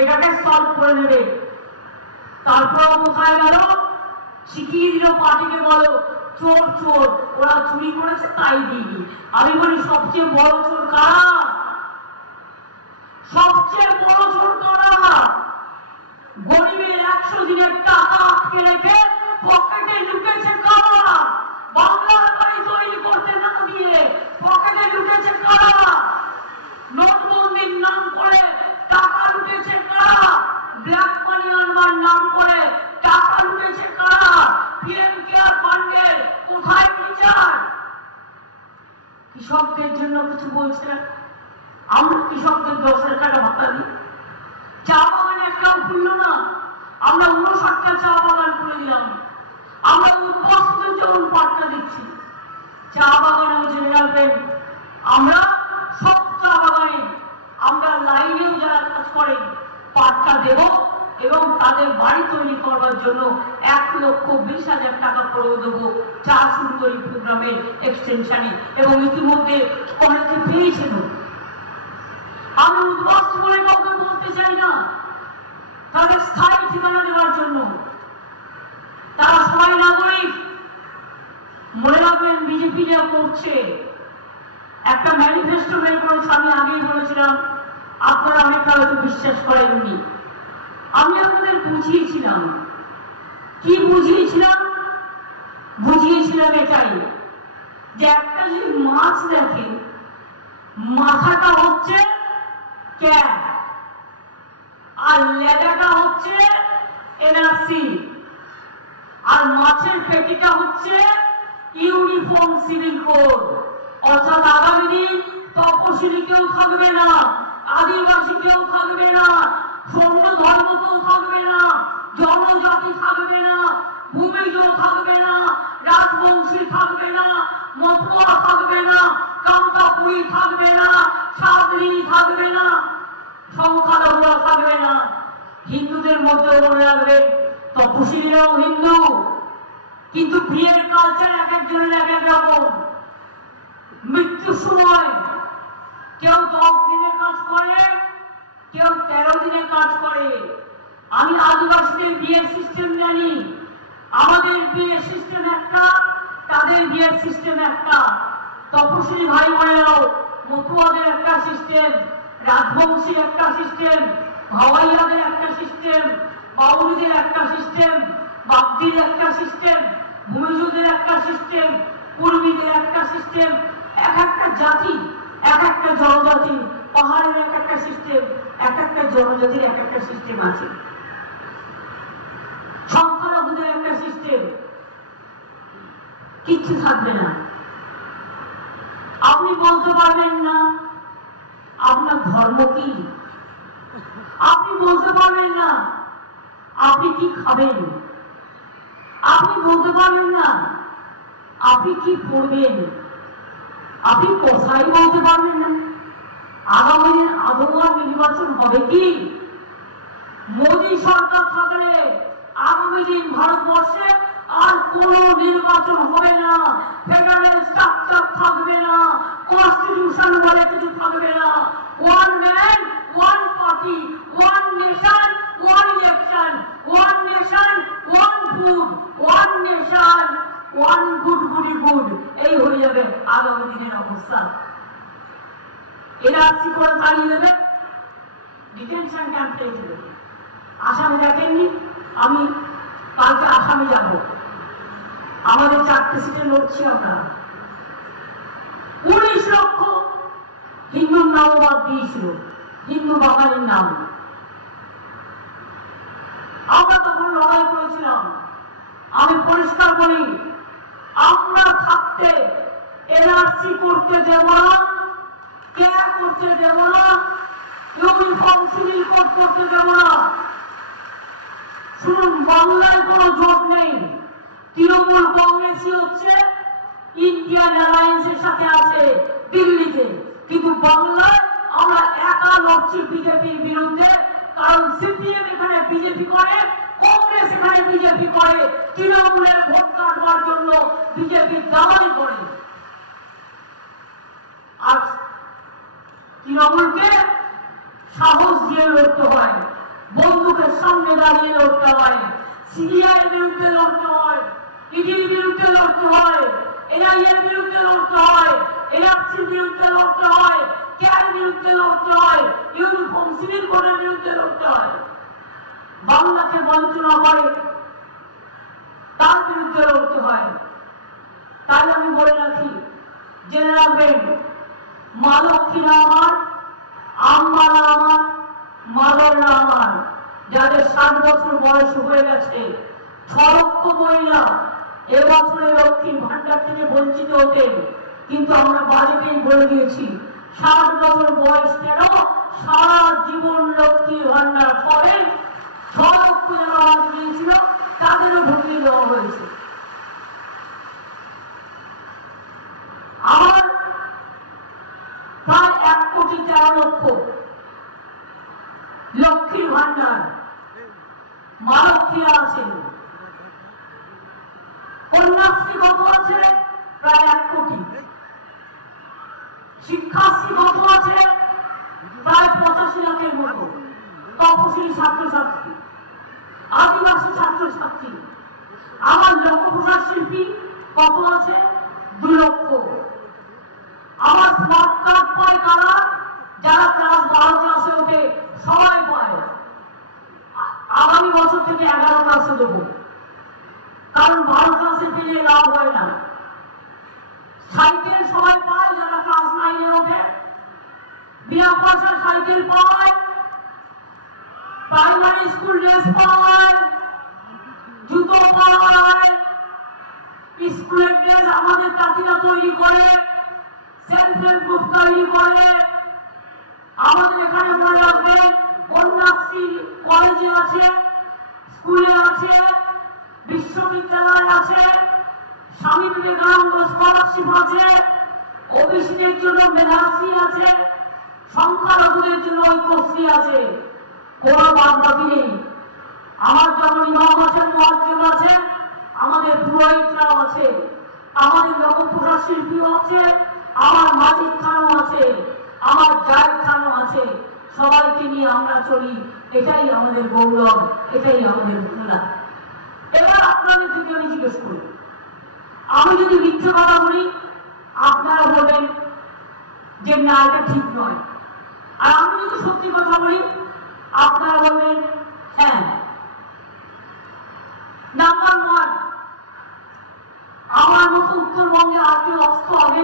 এটাকে সলভ করে নেবে। তারপর কোথায় গেল? শিখিয়ে দিল পার্টিকে, বলো চোর চোর, ওরা চুরি করেছে তাই দিইনি। আমি বলি সবচেয়ে বড় চোর কারা? সবচেয়ে বড় চোর কারা? গরিবের 100 দিনের টাকা আটকে রেখে পকেটে লুকেছে কারা? বাংলার বাড়ি তৈরি করতে না দিয়ে পকেটে লুকেছে কারা? নোটবন্দির নাম করে টাকা লুটেছে কারা? ব্ল্যাক মানি আনবার নাম করে টাকা লুটেছে কারা? পিএম কেয়ার ফান্ডের কোথায় বিচার? কৃষকদের জন্য কিছু বলছে না। আমরা কৃষকদের 10,000 টাকা ভাতা দিই। চা বাগান একটাও খুললো না। আমরা 59টা চা বাগান খুলে দিলাম। আমরা উদ্বাস্তুদের যেমন পাট্টা দিচ্ছি, চা বাগানেও জেনে রাখবেন আমরা সব চা বাগানে আমরা লাইনেও যারা কাজ করেন পাট্টা দেব এবং তাদের বাড়ি তৈরি করবার জন্য 1,20,000 টাকা করে দেবো চা সুন্দরী প্রোগ্রামের এক্সটেনশনে। এবং ইতিমধ্যে অনেকে পেয়েছেন। আমি উদ্বাস্তু বলে কাউকে বলতে চাই না, তাদের স্থায়ী ঠিকানা দেওয়ার জন্য। তারা সবাই নাগরিক। মনে রাখবেন বিজেপি যা করছে, একটা ম্যানিফেস্টো বের করেছে। আমি আগেই বলেছিলাম, আপনারা অনেকটা হয়তো বিশ্বাস করেননি। আমি আপনাদের বুঝিয়েছিলাম। কি বুঝিয়েছিলাম? বুঝিয়েছিলাম এটাই যে একটা যদি মাছ দেখেন, মাথাটা হচ্ছে ক্যাব আর লেদাটা হচ্ছে এনআরসি আর মাছের পেটিটা হচ্ছে ইউনিফর্ম সিভিল কোড। অর্থাৎ আগামী দিন তপশিলি কেউ থাকবে না, আদিবাসী কেউ থাকবে না, সর্ব ধর্ম কেউ থাকবে না, জনজাতি থাকবে না, ভূমিজ থাকবে না, রাজবংশী থাকবে না, মতুয়া থাকবে না, কামতাপুরী থাকবে না, সাদরি থাকবে না, সংখ্যালঘুরা থাকবে না। হিন্দুদের মধ্যে মনে রাখবে তপশিলীরাও হিন্দু, কিন্তু বিয়ের কালচার এক একজনের এক এক রকম। মৃত্যুর সময় কেউ 10 দিনে কাজ করে, কেউ 13 দিনে কাজ করে। আমি আদিবাসীদের বিয়ের সিস্টেম জানি। আমাদের বিয়ের সিস্টেম একটা, তাদের বিয়ের সিস্টেম একটা। তপশিলী ভাই বোনেরাও মতুয়াদের একটা সিস্টেম, রাজবংশীর একটা সিস্টেম, ভাওয়াইয়াদের একটা সিস্টেম, বাউরিদের একটা সিস্টেম, বাগদির একটা সিস্টেম, ভূমিজদের একটা সিস্টেম, কুর্মীদের একটা সিস্টেম। এক একটা জাতি, এক একটা জনজাতি, পাহাড়ের এক একটা সিস্টেম, এক একটা জনজাতির এক একটা সিস্টেম আছে। সংখ্যালঘুদের একটা সিস্টেম, কিচ্ছু থাকবে না। আপনি বলতে পারবেন না আপনার ধর্ম কি, আপনি বলতে পারবেন না আপনি কি খাবেন, আপনি বলতে পারবেন না আপনি কি পড়বেন, আপনি কথাই বলতে পারবেন না। আগামী দিন আদৌ আর নির্বাচন হবে কি? মোদী সরকার থাকলে আগামী দিন ভারতবর্ষে আর কোন নির্বাচন হবে না, ফেডারেল স্ট্রাকচার থাকবে না, কনস্টিটিউশন বলে কিছু থাকবে না। One man one party, one nation one election, one nation one food, one nation one good goody good, এই হয়ে যাবে আগামী দিনের অবস্থা। এনআরসি করে চালিয়ে দেবে, ডিটেনশন ক্যাম্পে রেখে দেবে। আসামে দেখেননি, আমি কালকে আসামে যাব, আমাদের 4টে সিটে লড়ছি আমরা। 19 লক্ষ হিন্দুর নাম বাদ দিয়েছিল, হিন্দু বাঙালির নাম। আমরা তখন লড়াই করেছিলাম। আমি পরিষ্কার বলি, আমরা থাকতে এনআরসি করতে দেব না, ক্যাব করতে দেব না, ইউনিফর্ম সিভিল কোড করতে দেব না। শুনুন, বাংলায় কোনো জোট নেই, তৃণমূল কংগ্রেসই হচ্ছে ইন্ডিয়ান অ্যালায়েন্সের সাথে আছে দিল্লিতে, কিন্তু বাংলায় আমরা একা লড়ছি বিজেপির বিরুদ্ধে। কারণ সিপিএম এখানে বিজেপি করে, কংগ্রেস এখানে বিজেপি করে, তৃণমূলের ভোট কাটবার জন্য বিজেপি দালালি করে। আর তৃণমূলকে সাহস দিয়ে লড়তে হয়, বন্দুকের সামনে দাঁড়িয়ে লড়তে হয়, সিবিআই বিরুদ্ধে লড়তে হয়, ইডির বিরুদ্ধে লড়তে হয়, এনআইএর বিরুদ্ধে লড়তে হয়, এনআরসির বিরুদ্ধে লড়তে হয়, ক্যার বিরুদ্ধে লড়তে হয়, ইউনিফর্ম সিভিল কোডের বিরুদ্ধে লড়তে হয়। বাংলাকে বঞ্চনা করে তার বিরুদ্ধে লড়তে হয়। তাই আমি বলে রাখি, জেনে রাখবেন, মা লক্ষ্মীরা আমার, আম্মারা আমার, মাদাররা আমার। যাদের 60 বছর বয়স হয়ে গেছে, 6 লক্ষ মহিলা এবছরে লক্ষ্মীর ভান্ডার থেকে বঞ্চিত হতেন, কিন্তু আমরা বাজেটেই বলে দিয়েছি 60 বছর বয়স কেন, সারা জীবন লক্ষ্মীর ভান্ডার করেন। 6 লক্ষ যারা বাদ দিয়েছিল তাদেরও ঢুকিয়ে দেওয়া হয়েছে। আমার প্রায় 1,13,00,000 লক্ষ্মীর ভান্ডার, মা লক্ষ্মীরা আছেন। কন্যাশ্রী কত আছে? প্রায় 1 কোটি। শিক্ষাশ্রী কত আছে? প্রায় 85 লাখের মতো। তপশিলি ছাত্রছাত্রী, আদিবাসী ছাত্রছাত্রী। আমার লোকপ্রসার শিল্পী কত আছে? 2 লক্ষ। আমার স্মার্ট কার্ড পায় কারা? যারা ক্লাস 12 ক্লাসে ওঠে সবাই পায়। আগামী বছর থেকে 11 ক্লাসে দেবো, কারণ 12 ক্লাসে পেলে লাভ হয় না। সাইকেল সবাই পায় যারা ক্লাস 9-এ ওঠে, বিনা পয়সার সাইকেল পায়, প্রাইমারি স্কুল ড্রেস পায়, জুতো পায়, স্কুলের ড্রেস আমাদের তাঁতিরা তৈরি করে, সেলফ হেল্প গ্রুপ তৈরি করে। আমাদের এখানে মনে রাখবেন, কন্যাশ্রী কলেজে আছে, স্কুলে আছে, বিশ্ববিদ্যালয় আছে, স্বামী বিবেকানন্দ স্কলারশিপ আছে, ওবিসিদের জন্য মেধাশ্রী আছে, সংখ্যালঘুদের জন্য ঐক্যশ্রী আছে। কোন বাদ বাকি নেই। আমার যেমন ইমাম আছেন, মুয়াজ্জিন আছে, আমাদের পুরোহিতরাও আছে, আমাদের লোকপ্রসার শিল্পীও আছে, আমার মাজিদ খানও আছে, আমার জায়েদ খানও আছে। সবাইকে নিয়ে আমরা চলি, এটাই আমাদের গৌরব, এটাই আমাদের ভূমিকা। এবার আপনাদের থেকে আমি জিজ্ঞেস করি, আমি যদি মিথ্যে কথা বলি আপনারা বলবেন যে না, এটা ঠিক নয়। আর আমি যদি সত্যি কথা বলি আপনারা বলবেন হ্যাঁ। নাম্বার 1, আমার মতো উত্তরবঙ্গে আর কেউ অস্ত্র হবে?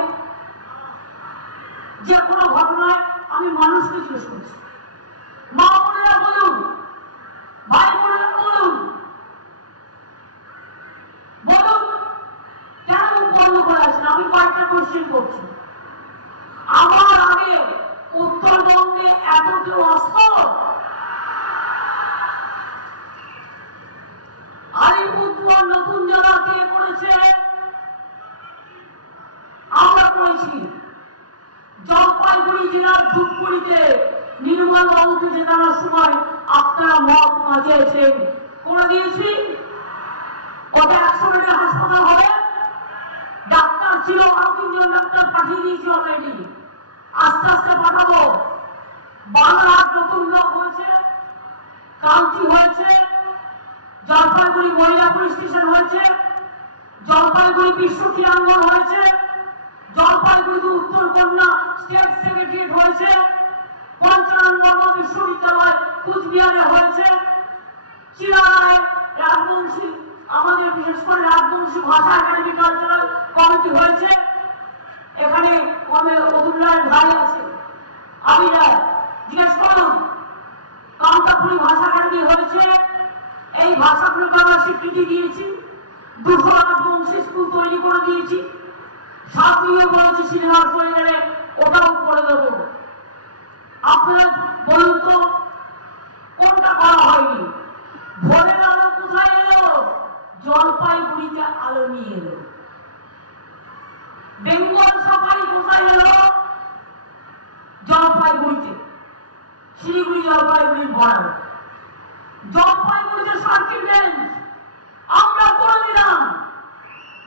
যে কোনো ঘটনায় আমি মানুষকে জিজ্ঞেস করছি, মা বোনেরা বলুন, ভাই বোনেরা বলুন, আপনারা মত মাঝেছেন করে দিয়েছি। ওটা 100 বেডের হাসপাতাল হবে, ডাক্তার ছিল আরো 3 জন ডাক্তার পাঠিয়ে দিয়েছি অলরেডি, আস্তে আস্তে পাঠাবো। বাংলার নতুন লোক হয়েছে, কান্তি হয়েছে, জলপাইগুড়ি মহিলা পুলিশ স্টেশন হয়েছে, জলপাইগুড়ি বিশ্ব ক্রীড়াঙ্গন হয়েছে, জলপাইগুড়িতে উত্তর কন্যা স্টেট সেক্রেটারিয়েট হয়েছে, পঞ্চানন বর্মা বিশ্ববিদ্যালয় কুচবিহারে হয়েছে, চিরায় রাজবংশী আমাদের বিশেষ করে রাজবংশী ভাষা একাডেমি কালচারাল কমিটি হয়েছে। এখানে অতুল্লার ভাই আছে, আমি জিজ্ঞেস করুন, কামতাপুরি ভাষা একাডেমি হয়েছে। এই ভাষাগুলোকে আমরা স্বীকৃতি দিয়েছি, 200 রাজবংশী স্কুল তৈরি করে দিয়েছি, সাথীও বলেছি সিনেমার করে গেলে ওটাও করে দেবো। আপনারা বলুন তো কোনটা করা হয়নি? ভোরের আলো কোথায় এলো? জলপাইগুড়িতে আলো নিয়ে এলো। বেঙ্গল সাফারি কোথায় এলো? জলপাইগুড়িতে, শিলিগুড়ি জলপাইগুড়ির বর্ডার। জলপাইগুড়িতে সার্কিট বেঞ্চ আমরা করে দিলাম।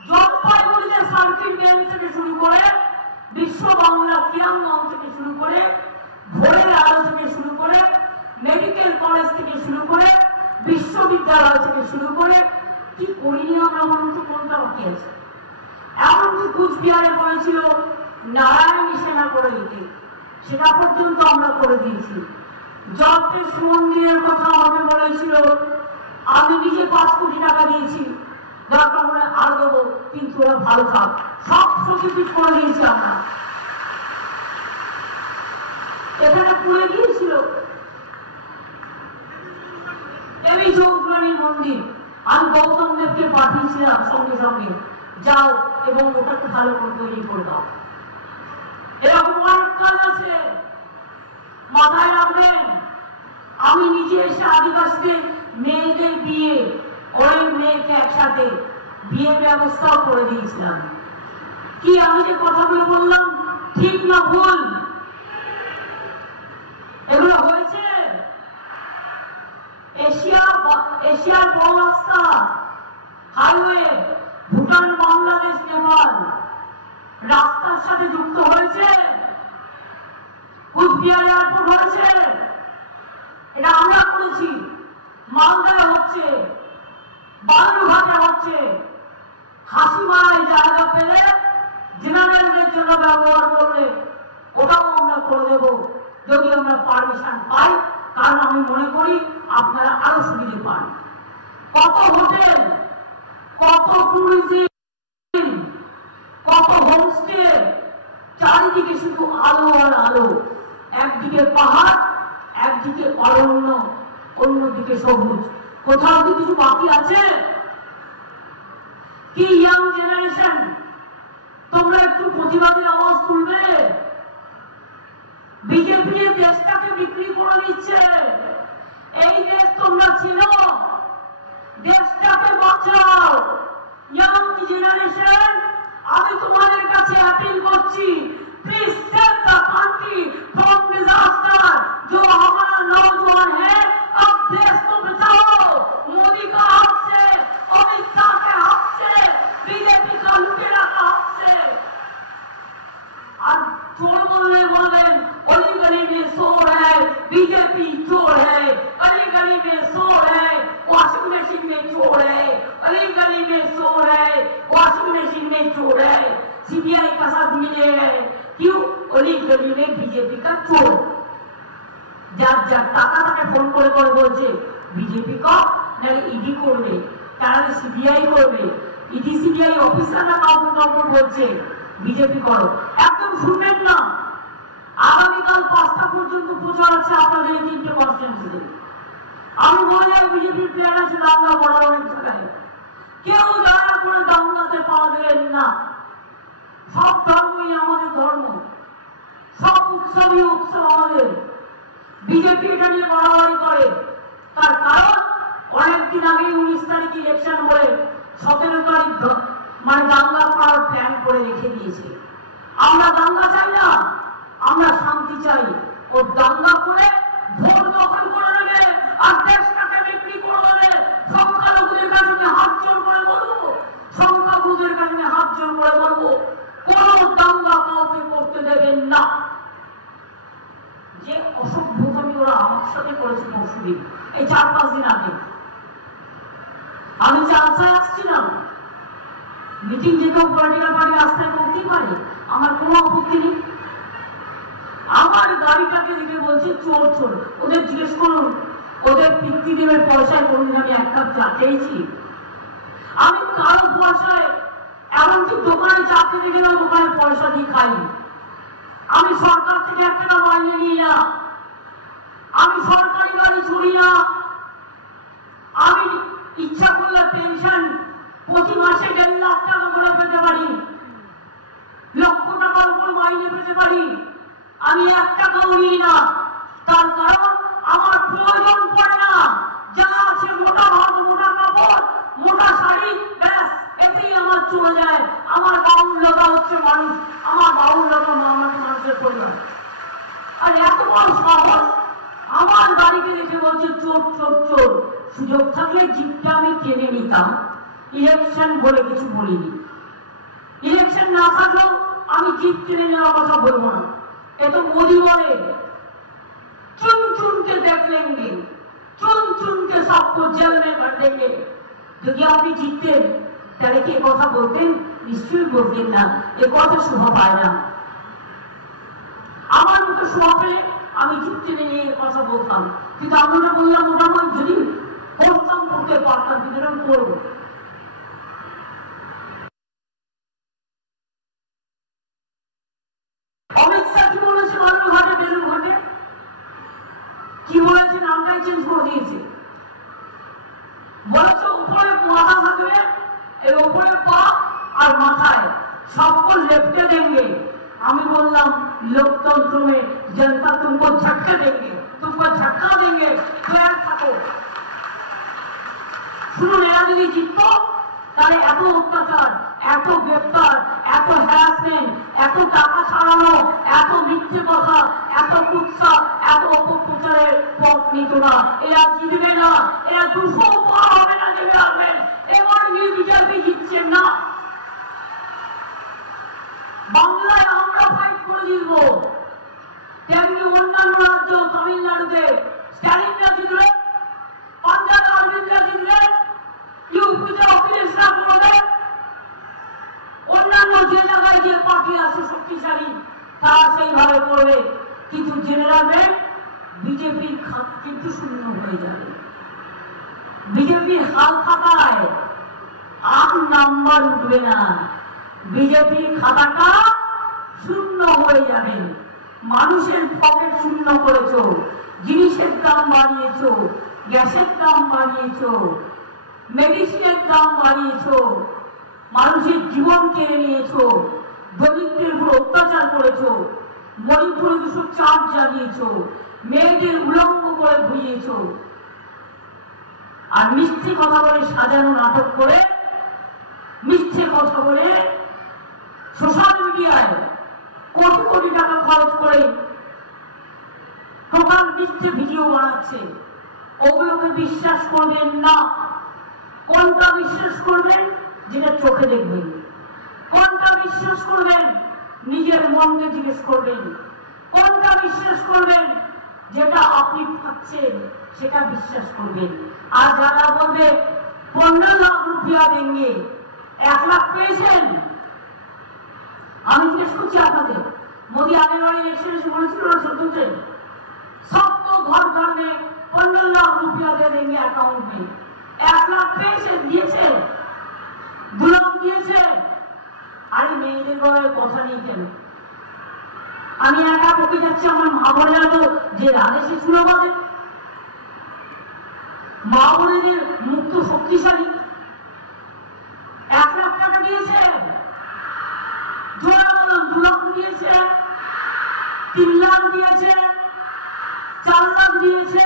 জলপাইগুড়িতে সার্কিট বেঞ্চ থেকে শুরু করে বিশ্ব বাংলা ক্রীড়াঙ্গন থেকে শুরু করে ভোরের আলো থেকে শুরু করে মেডিকেল কলেজ থেকে শুরু করে বিশ্ববিদ্যালয় থেকে শুরু করে কি করিনি আমরা? বলুন তো কোনটা বাকি আছে? এমনকি কুচবিহারে বলেছিল নারায়ণী সেনা করে দিতে, সেটা পর্যন্ত আমরা করে দিয়েছি। জগতের মন্দিরের কথা আমাকে বলেছিল, আমি নিজে 5 কোটি টাকা দিয়েছি, দরকার হলে আর দেবো, কিন্তু ওরা ভালো থাক, সব সচিব করে দিয়েছি আমরা। এখানে পুড়ে গিয়েছিল দেবী চৌধুরানীর মন্দির, আমি গৌতম দেবকে পাঠিয়েছিলাম সঙ্গে সঙ্গে, যাও এবং ওটাকে ভালো করে তৈরি করে দাও। এরকম অনেক কাজ আছে, মাথায় রাখবেন। আমি নিজে এসে আদিবাসীদের মেয়েদের বিয়ে, অনেক মেয়েকে একসাথে বিয়ের ব্যবস্থাও করে দিয়েছিলাম। কি আমি যে কথাগুলো বললাম ঠিক না ভুল? এগুলো হয়েছে। এশিয়ার বড় রাস্তা হাইওয়ে ভুটান, বাংলাদেশ, নেপাল রাস্তার সাথে যুক্ত হয়েছে। কুচবিহার এয়ারপোর্ট হয়েছে, এটা আমরা করেছি। মালদায় হচ্ছে, বালুরঘাটে হচ্ছে। হাসিমায় জায়গা পেলে জেনারেলদের জন্য ব্যবহার করলে ওটাও আমরা করে দেবো, যদি আমরা পারমিশন পাই। কারণ আমি মনে করি আপনারা আরো সুবিধে পান। কত হোটেল, কত ট্যুরিজম, কত হোমস্টে, চারিদিকে শুধু আলো আর আলো। একদিকে পাহাড়, একদিকে অরণ্য, অন্যদিকে সবুজ। কোথাও কি কিছু বাকি আছে? কি ইয়াং জেনারেশন তোমরা একটু প্রতিবাদের আওয়াজ তুলবে? বিজেপি দেশটাকে বিক্রি করে দিচ্ছে। এই দেশ তোমরা ছিল, দেশটাকে বাঁচাও। ইয়াং জেনারেশন, আমি তোমাদের কাছে অ্যাপিল করছি, please save the country from disaster. जो हमारा नौजवान है, अब देश को बचाओ। मोदी का हक से, अमित शाह के हक से, बीजेपी का लुटेरा का हक से। अब चोर बोलें गली गली में शोर है, बीजेपी चोर है। गली गली में शोर है, वॉशिंग मशीन में चोर है। गली गली में शोर है, वॉशिंग मशीन में चोर है। सीबीआई का साथ मिले हैं, क्यों? गली गली में बीजेपी का चोर। যার যার টাকা তাকে ফোন করে করে বলছে বিজেপি কর, নাহলে ইডি করবে, তাহলে সিবিআই করবে। ইডি সিবিআই অফিসাররা কাউকে কাউকে বলছে বিজেপি করো। একদম শুনবেন না। আগামীকাল 5টা পর্যন্ত প্রচার আছে আপনাদের এই 3টে কনস্টিটিউয়েন্সিতে। আমি বলে যাই বিজেপির প্ল্যান আছে দাঙ্গা করার অনেক জায়গায়। কেউ দয়া করে দাঙ্গাতে পা দেবেন না। সব ধর্মই আমাদের ধর্ম, সব উৎসবই উৎসব আমাদের। বিজেপি এটা নিয়ে বাড়াবাড়ি করে, তার কারণ অনেকদিন আগে 19 তারিখ ইলেকশন বলে 17 তারিখ মানে দাঙ্গা করার প্ল্যান করে রেখে দিয়েছে। আমরা দাঙ্গা চাই না, আমরা শান্তি চাই। ও দাঙ্গা করে ভোট দখল করে নেবে আর পরশুদিন, এই 4-5 দিন আগে। আমি চালসায় আসছিলাম, মিটিং যে কেউ পলিটিক্যাল পার্টি রাস্তায় করতেই পারে, আমার কোনো আপত্তি নেই। আমার গাড়িটাকে দেখে বলছি চোর চোর। ওদের জিজ্ঞেস করুন, ওদের পিতৃদেবের পয়সায় কোনদিন আমি 1 কাপ চা খেয়েছি? আমি কারো পয়সায়, এমনকি দোকানে চা খেতে গেলেও দোকানে পয়সা দিয়ে খাই। আমি সরকার থেকে 1 টাকা মাইনে নিই না, আমি সরকারি গাড়ি চড়ি না, আমি ইচ্ছা করলে পেনশন প্রতি মাসে 1.5 লাখ টাকা করে পেতে পারি, লক্ষ টাকার উপর মাইনে পেতে পারি। আমি 1 টাকাও নিই না, তার কারণ আমার প্রয়োজন পড়ে না। যা আছে মোটা ভাত, মোটা কাপড়, মোটা শাড়ি, ব্যাস এতেই আমার চলে যায়। আমার বাহুল্যতা হচ্ছে মানুষ, আমার বাহুল্যতা মানুষের পরিবার। আর এত বড় সাহস, আমার গাড়িকে দেখে বলছে চোর চোর চোর। সুযোগ থাকলে জিপটা আমি কিনে নিতাম, ইলেকশন বলে কিছু বলিনি। ইলেকশন না থাকলেও আমি জিপ কিনে নেওয়ার কথা বলবো না। এ তো মোদি বলে चुन चुन के देख लेंगे, चुन चुन के सबको जेल में भर देंगे। যদি আপনি জিততেন তাহলে কি কথা বলতেন? নিশ্চয়ই বলতেন না, এ কথা শোভা পায় না। আমার মুখে শোভা পেলে আমি জিততে নিয়ে কথা বলতাম, কিন্তু আমি ওটা বললাম মোটামুটি যদি করতাম করতে পারতাম, কিন্তু এরকম করবো। অমিত শাহ কি বলেছে বালুরঘাটে, বেলুরঘাটে কি বলেছে? নামটাই চেঞ্জ করে দিয়েছে। বলেছে উপরে মাথা থাকবে, এই উপরে পা আর মাথায় सबको लेफ्टे देंगे। আমি বললাম लोकतंत्र में जनता तुमको झटके देंगे, तुमको झटका देंगे, तैयार থাকো। শুনুন, এরা যদি জিততো তাহলে এত অত্যাচার, এত গ্রেপ্তার, এত হ্যারাসমেন্ট, এত টাকা ছাড়ানো, এত মিথ্যে কথা, এত কুৎসা, এত অপপ্রচারের পথ নিত না। এরা জিতবে না, এরা 200 পার হবে না, নেমে আসবেন। এবার বিজেপি জিতছেন না। বাংলায় আমরা ফাইট করে জিতবো, তেমনি অন্যান্য রাজ্য, তামিলনাড়ুতে স্ট্যালিনরা জিতলে, পাঞ্জাবে অরবিন্দরা জিতলে, ইউপিতে অখিলেশরা করবে, অন্যান্য যে জায়গায় যে পার্টি আছে শক্তিশালী তারা সেইভাবে করবে। কিন্তু জেনে রাখবেন, বিজেপির খাতা কিন্তু শূন্য হয়ে যাবে। বিজেপির হাল খাতায় 8 নাম্বার উঠবে না, বিজেপির খাতাটা শূন্য হয়ে যাবে। মানুষের পকেট শূন্য করেছো, জিনিসের দাম বাড়িয়েছো, গ্যাসের দাম বাড়িয়েছো, মেডিসিনের দাম বাড়িয়েছো, মানুষের জীবন কেড়ে নিয়েছো, দরিদ্রের উপর অত্যাচার করেছো, মণিপুরে 204 জ্বালিয়েছো, মেয়েদের উলঙ্গ করে ঘুরিয়েছো, আর মিথ্যে কথা বলে সাজানো নাটক করে, মিথ্যে কথা বলে সোশ্যাল মিডিয়ায় কোটি কোটি টাকা খরচ করে টোটাল মিথ্যে ভিডিও বানাচ্ছে। ওগুলোকে বিশ্বাস করবেন না। কোনটা বিশ্বাস করবেন? যেটা চোখে দেখবেন। কোনটা বিশ্বাস করবেন? নিজের মনকে জিজ্ঞেস করবেন। কোনটা বিশ্বাস করবেন? যেটা আপনি পাচ্ছেন সেটা বিশ্বাস করবেন। আর যারা বলবে 15 লাখ রুপিয়া দেंगे, 1 লাখ পেয়েছেন, আমি জিজ্ঞেস করছি আপনাদের, মোদী আগের বারে ইলেকশন এসে বলেছিল না 14-তে, सबको घर घर में 15 लाख रुपया दे देंगे अकाउंट में। 1 लाख পেয়েছে, দিয়েছে, 2 লাখ দিয়েছে। আরে মেয়েদের গলায় কথা নেই কেন? আমি একা বকে যাচ্ছি, আমার মা বোনেরা তো যে রাধেশে ছিল, আমাদের মা বোনেদের মুখ তো শক্তিশালী। 1 লাখ টাকা দিয়েছে, 2 লাখ দিয়েছে, 3 লাখ দিয়েছে, 4 লাখ দিয়েছে,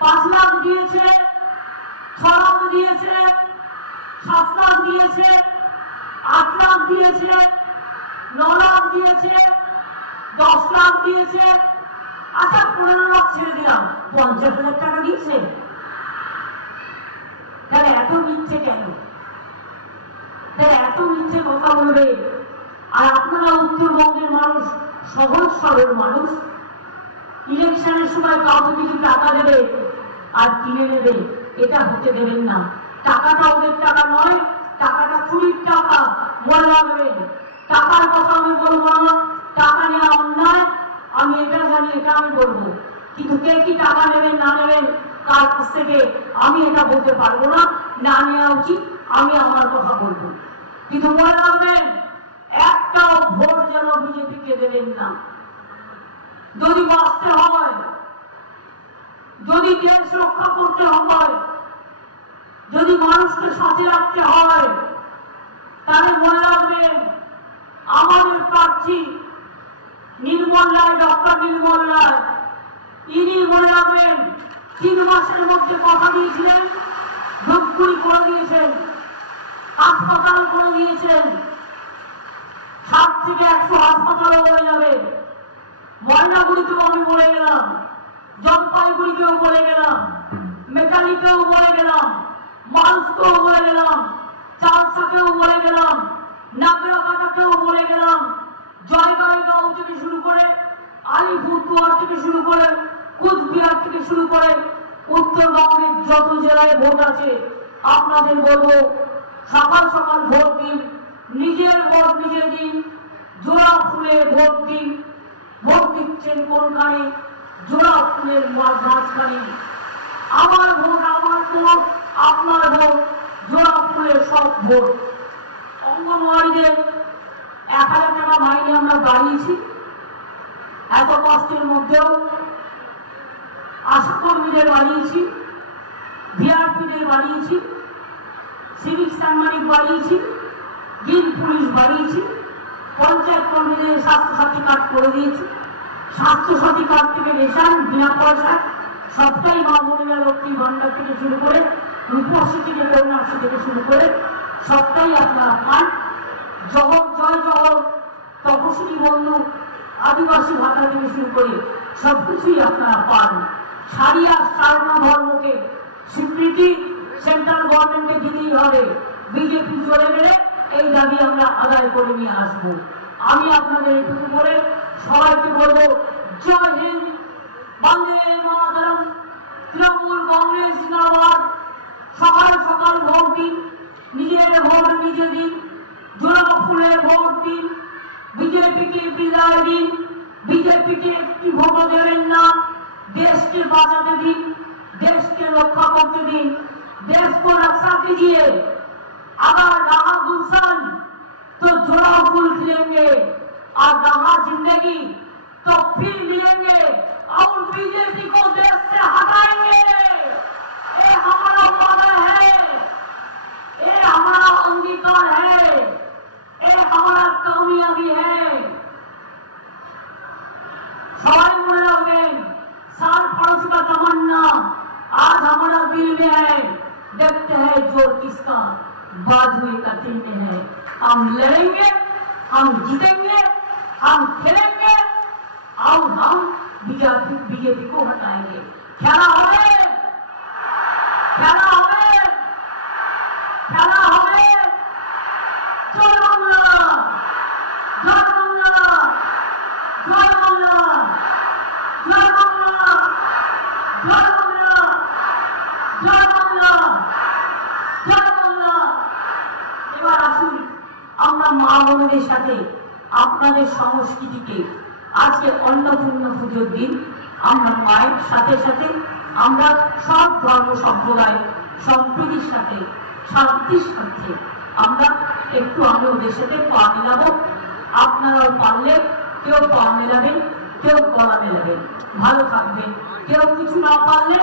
5 লাখ দিয়েছে, 6 লাখ দিয়েছে, 7 লাখ দিয়েছে, 8 লাখ দিয়েছে, 9 লাখ দিয়েছে, 10 লাখ দিয়েছে। আচ্ছা 15 লাখ ছেড়ে দিলাম, 50,000 টাকা দিয়েছে। তাহলে এত মিথ্যে কেন? তাহলে এত মিথ্যে কথা বলবে? আর আপনারা উত্তরবঙ্গের মানুষ, সহজ সরল মানুষ, ইলেকশনের সময় কাউকে কিছু টাকা দেবে আর কিনে নেবে, এটা হতে দেবেন না। টাকাটা ওদের টাকা নয়, টাকাটা চুরির টাকা, মনে রাখবেন। টাকার কথা আমি বলবো না, টাকা নেওয়া অন্যায়, আমি এটা জানি, এটা আমি বলবো। কিন্তু কে কি টাকা নেবেন না নেবেন কার কাছ থেকে আমি এটা বলতে পারবো না, না নেওয়া উচিত, আমি আমার কথা বলবো। কিন্তু মনে রাখবেন, একটাও ভোট যেন বিজেপিকে দেবেন না। যদি বাঁচতে হয়, যদি দেশ রক্ষা করতে হয়, যদি মানুষকে সাথে রাখতে হয়, তাহলে মনে রাখবেন আমাদের প্রার্থী নির্মল রায়, ডক্টর নির্মল রায়, ইনি মনে রাখবেন 3 মাসের মধ্যে কথা দিয়েছিলেন, ধূপগুড়ি করে দিয়েছেন, হাসপাতাল করে দিয়েছেন, 7 থেকে 100 হাসপাতালও হয়ে যাবে। ময়নাগুড়িতেও আমি বলে গেলাম, জলপাইগুড়িতেও বলে গেলাম, মেকানিকেও বলে গেলাম, মালসকেও বলে গেলাম, চালসাকেও বলে গেলাম, নাগরাকাটাকেও বলে গেলাম, জয়গাঁও থেকে শুরু করে আলিপুরদুয়ার থেকে শুরু করে কুচবিহার থেকে শুরু করে উত্তরবঙ্গের যত জেলায় ভোট আছে আপনাদের বলবো সকাল সকাল ভোট দিন, নিজের ভোট নিজে দিন, জোড়া ফুলে ভোট দিন। ভোট দিচ্ছেন কোনখানে? জোড়া ফুলের মাঝখানে। আমার ভোট আমার ভোট, আপনার ভোট, জোড়া ফুলের সব ভোট। অঙ্গনওয়াড়িদের 1000 টাকা মাইনে আমরা বাড়িয়েছি, এত কষ্টের মধ্যেও। আশাকর্মীদের বাড়িয়েছি, ভিআরপিদের বাড়িয়েছি, সিভিক সাংবাদিক বাড়িয়েছি, গ্রিন পুলিশ বাড়িয়েছি, পঞ্চায়েত কর্মীদের স্বাস্থ্যসাথী কার্ড করে দিয়েছি। স্বাস্থ্যসাথী কার্ড থেকে রেশন বিনা পয়সায় সবটাই মা বোনেরা লক্ষ্মী ভান্ডার থেকে শুরু করে রূপশ্রী থেকে কন্যাশ্রী থেকে শুরু করে সবটাই আপনারা পান। জয় জহর, তপশিলি বন্ধু, আদিবাসী ভাতা থেকে শুরু করে সবকিছুই আপনারা পান। সারিয়া সারনা ধর্মকে স্বীকৃতি সেন্ট্রাল গভর্নমেন্টকে দিতেই হবে। বিজেপি চলে গেলে এই দাবি আমরা আদায় করে নিয়ে আসবো। আমি আপনাদের এটুকু বলে সবাইকে বলবো, জয় হিন্দ, বন্দে মাতরম, তৃণমূল কংগ্রেস জিন্দাবাদ। সকাল সকাল ভোট দিন, নিজের ভোট নিজে দিন, জোড়া ফুলে ভোট দিন, বিজেপিকে বিদায় দিন। বিজেপিকে একটি ভোটও দেবেন না। देश के बाँचाते दिन, देश के रक्षा करते दिन, देश को रक्षा कीजिए। अगर रहा गुलशन तो जोड़ा फूल खिलेंगे, और रहा जिंदगी तो फिर मिलेंगे और बीजेपी को देश से हटाएंगे। ये हमारा वादा है, ये हमारा अंगीकार है, ये हमारा कामयाबी है। सवाल मने रखबेन, साल पड़ोसी का तमन्ना आज हमारा दिल में है। देखते हैं जोर किसका, बाजुए का दिल में है। हम लड़ेंगे, हम जीतेंगे, हम खेलेंगे और हम बीजेपी को हटाएंगे। खेला होवे, खेला होवे, खेला होवे। जय बांग्ला, जय बांग्ला, जय बांग्ला, जय बांग्ला, जय बांग्ला, जय बांग्ला, जय बांग्ला। এবার আসুন আমরা মা বোনদের সাথে আপনাদের সংস্কৃতিকে আজকে অন্নপূর্ণা পুজোর দিন আমরা মায়ের সাথে সাথে আমরা সব ধর্ম সম্প্রদায় সম্প্রীতির সাথে শান্তির সাথে আমরা একটু আমি ওদের সাথে পা মেলাবো। আপনারাও পারলে কেউ পা মেলাবেন, কেউ গলা মেলাবেন, ভালো থাকবেন। কেউ কিছু না পারলে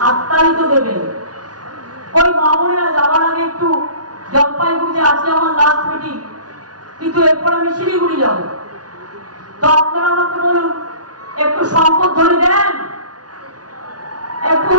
হাততালি তো দেবেন। ওই মামুনিরা যাওয়ার আগে একটু জলপাইগুড়িতে আজকে আমার লাস্ট মিটিং, কিন্তু এরপর আমি শিলিগুড়ি যাব। তো আপনারা আমাকে বলুন একটু সংকট ধরে দেন, একটু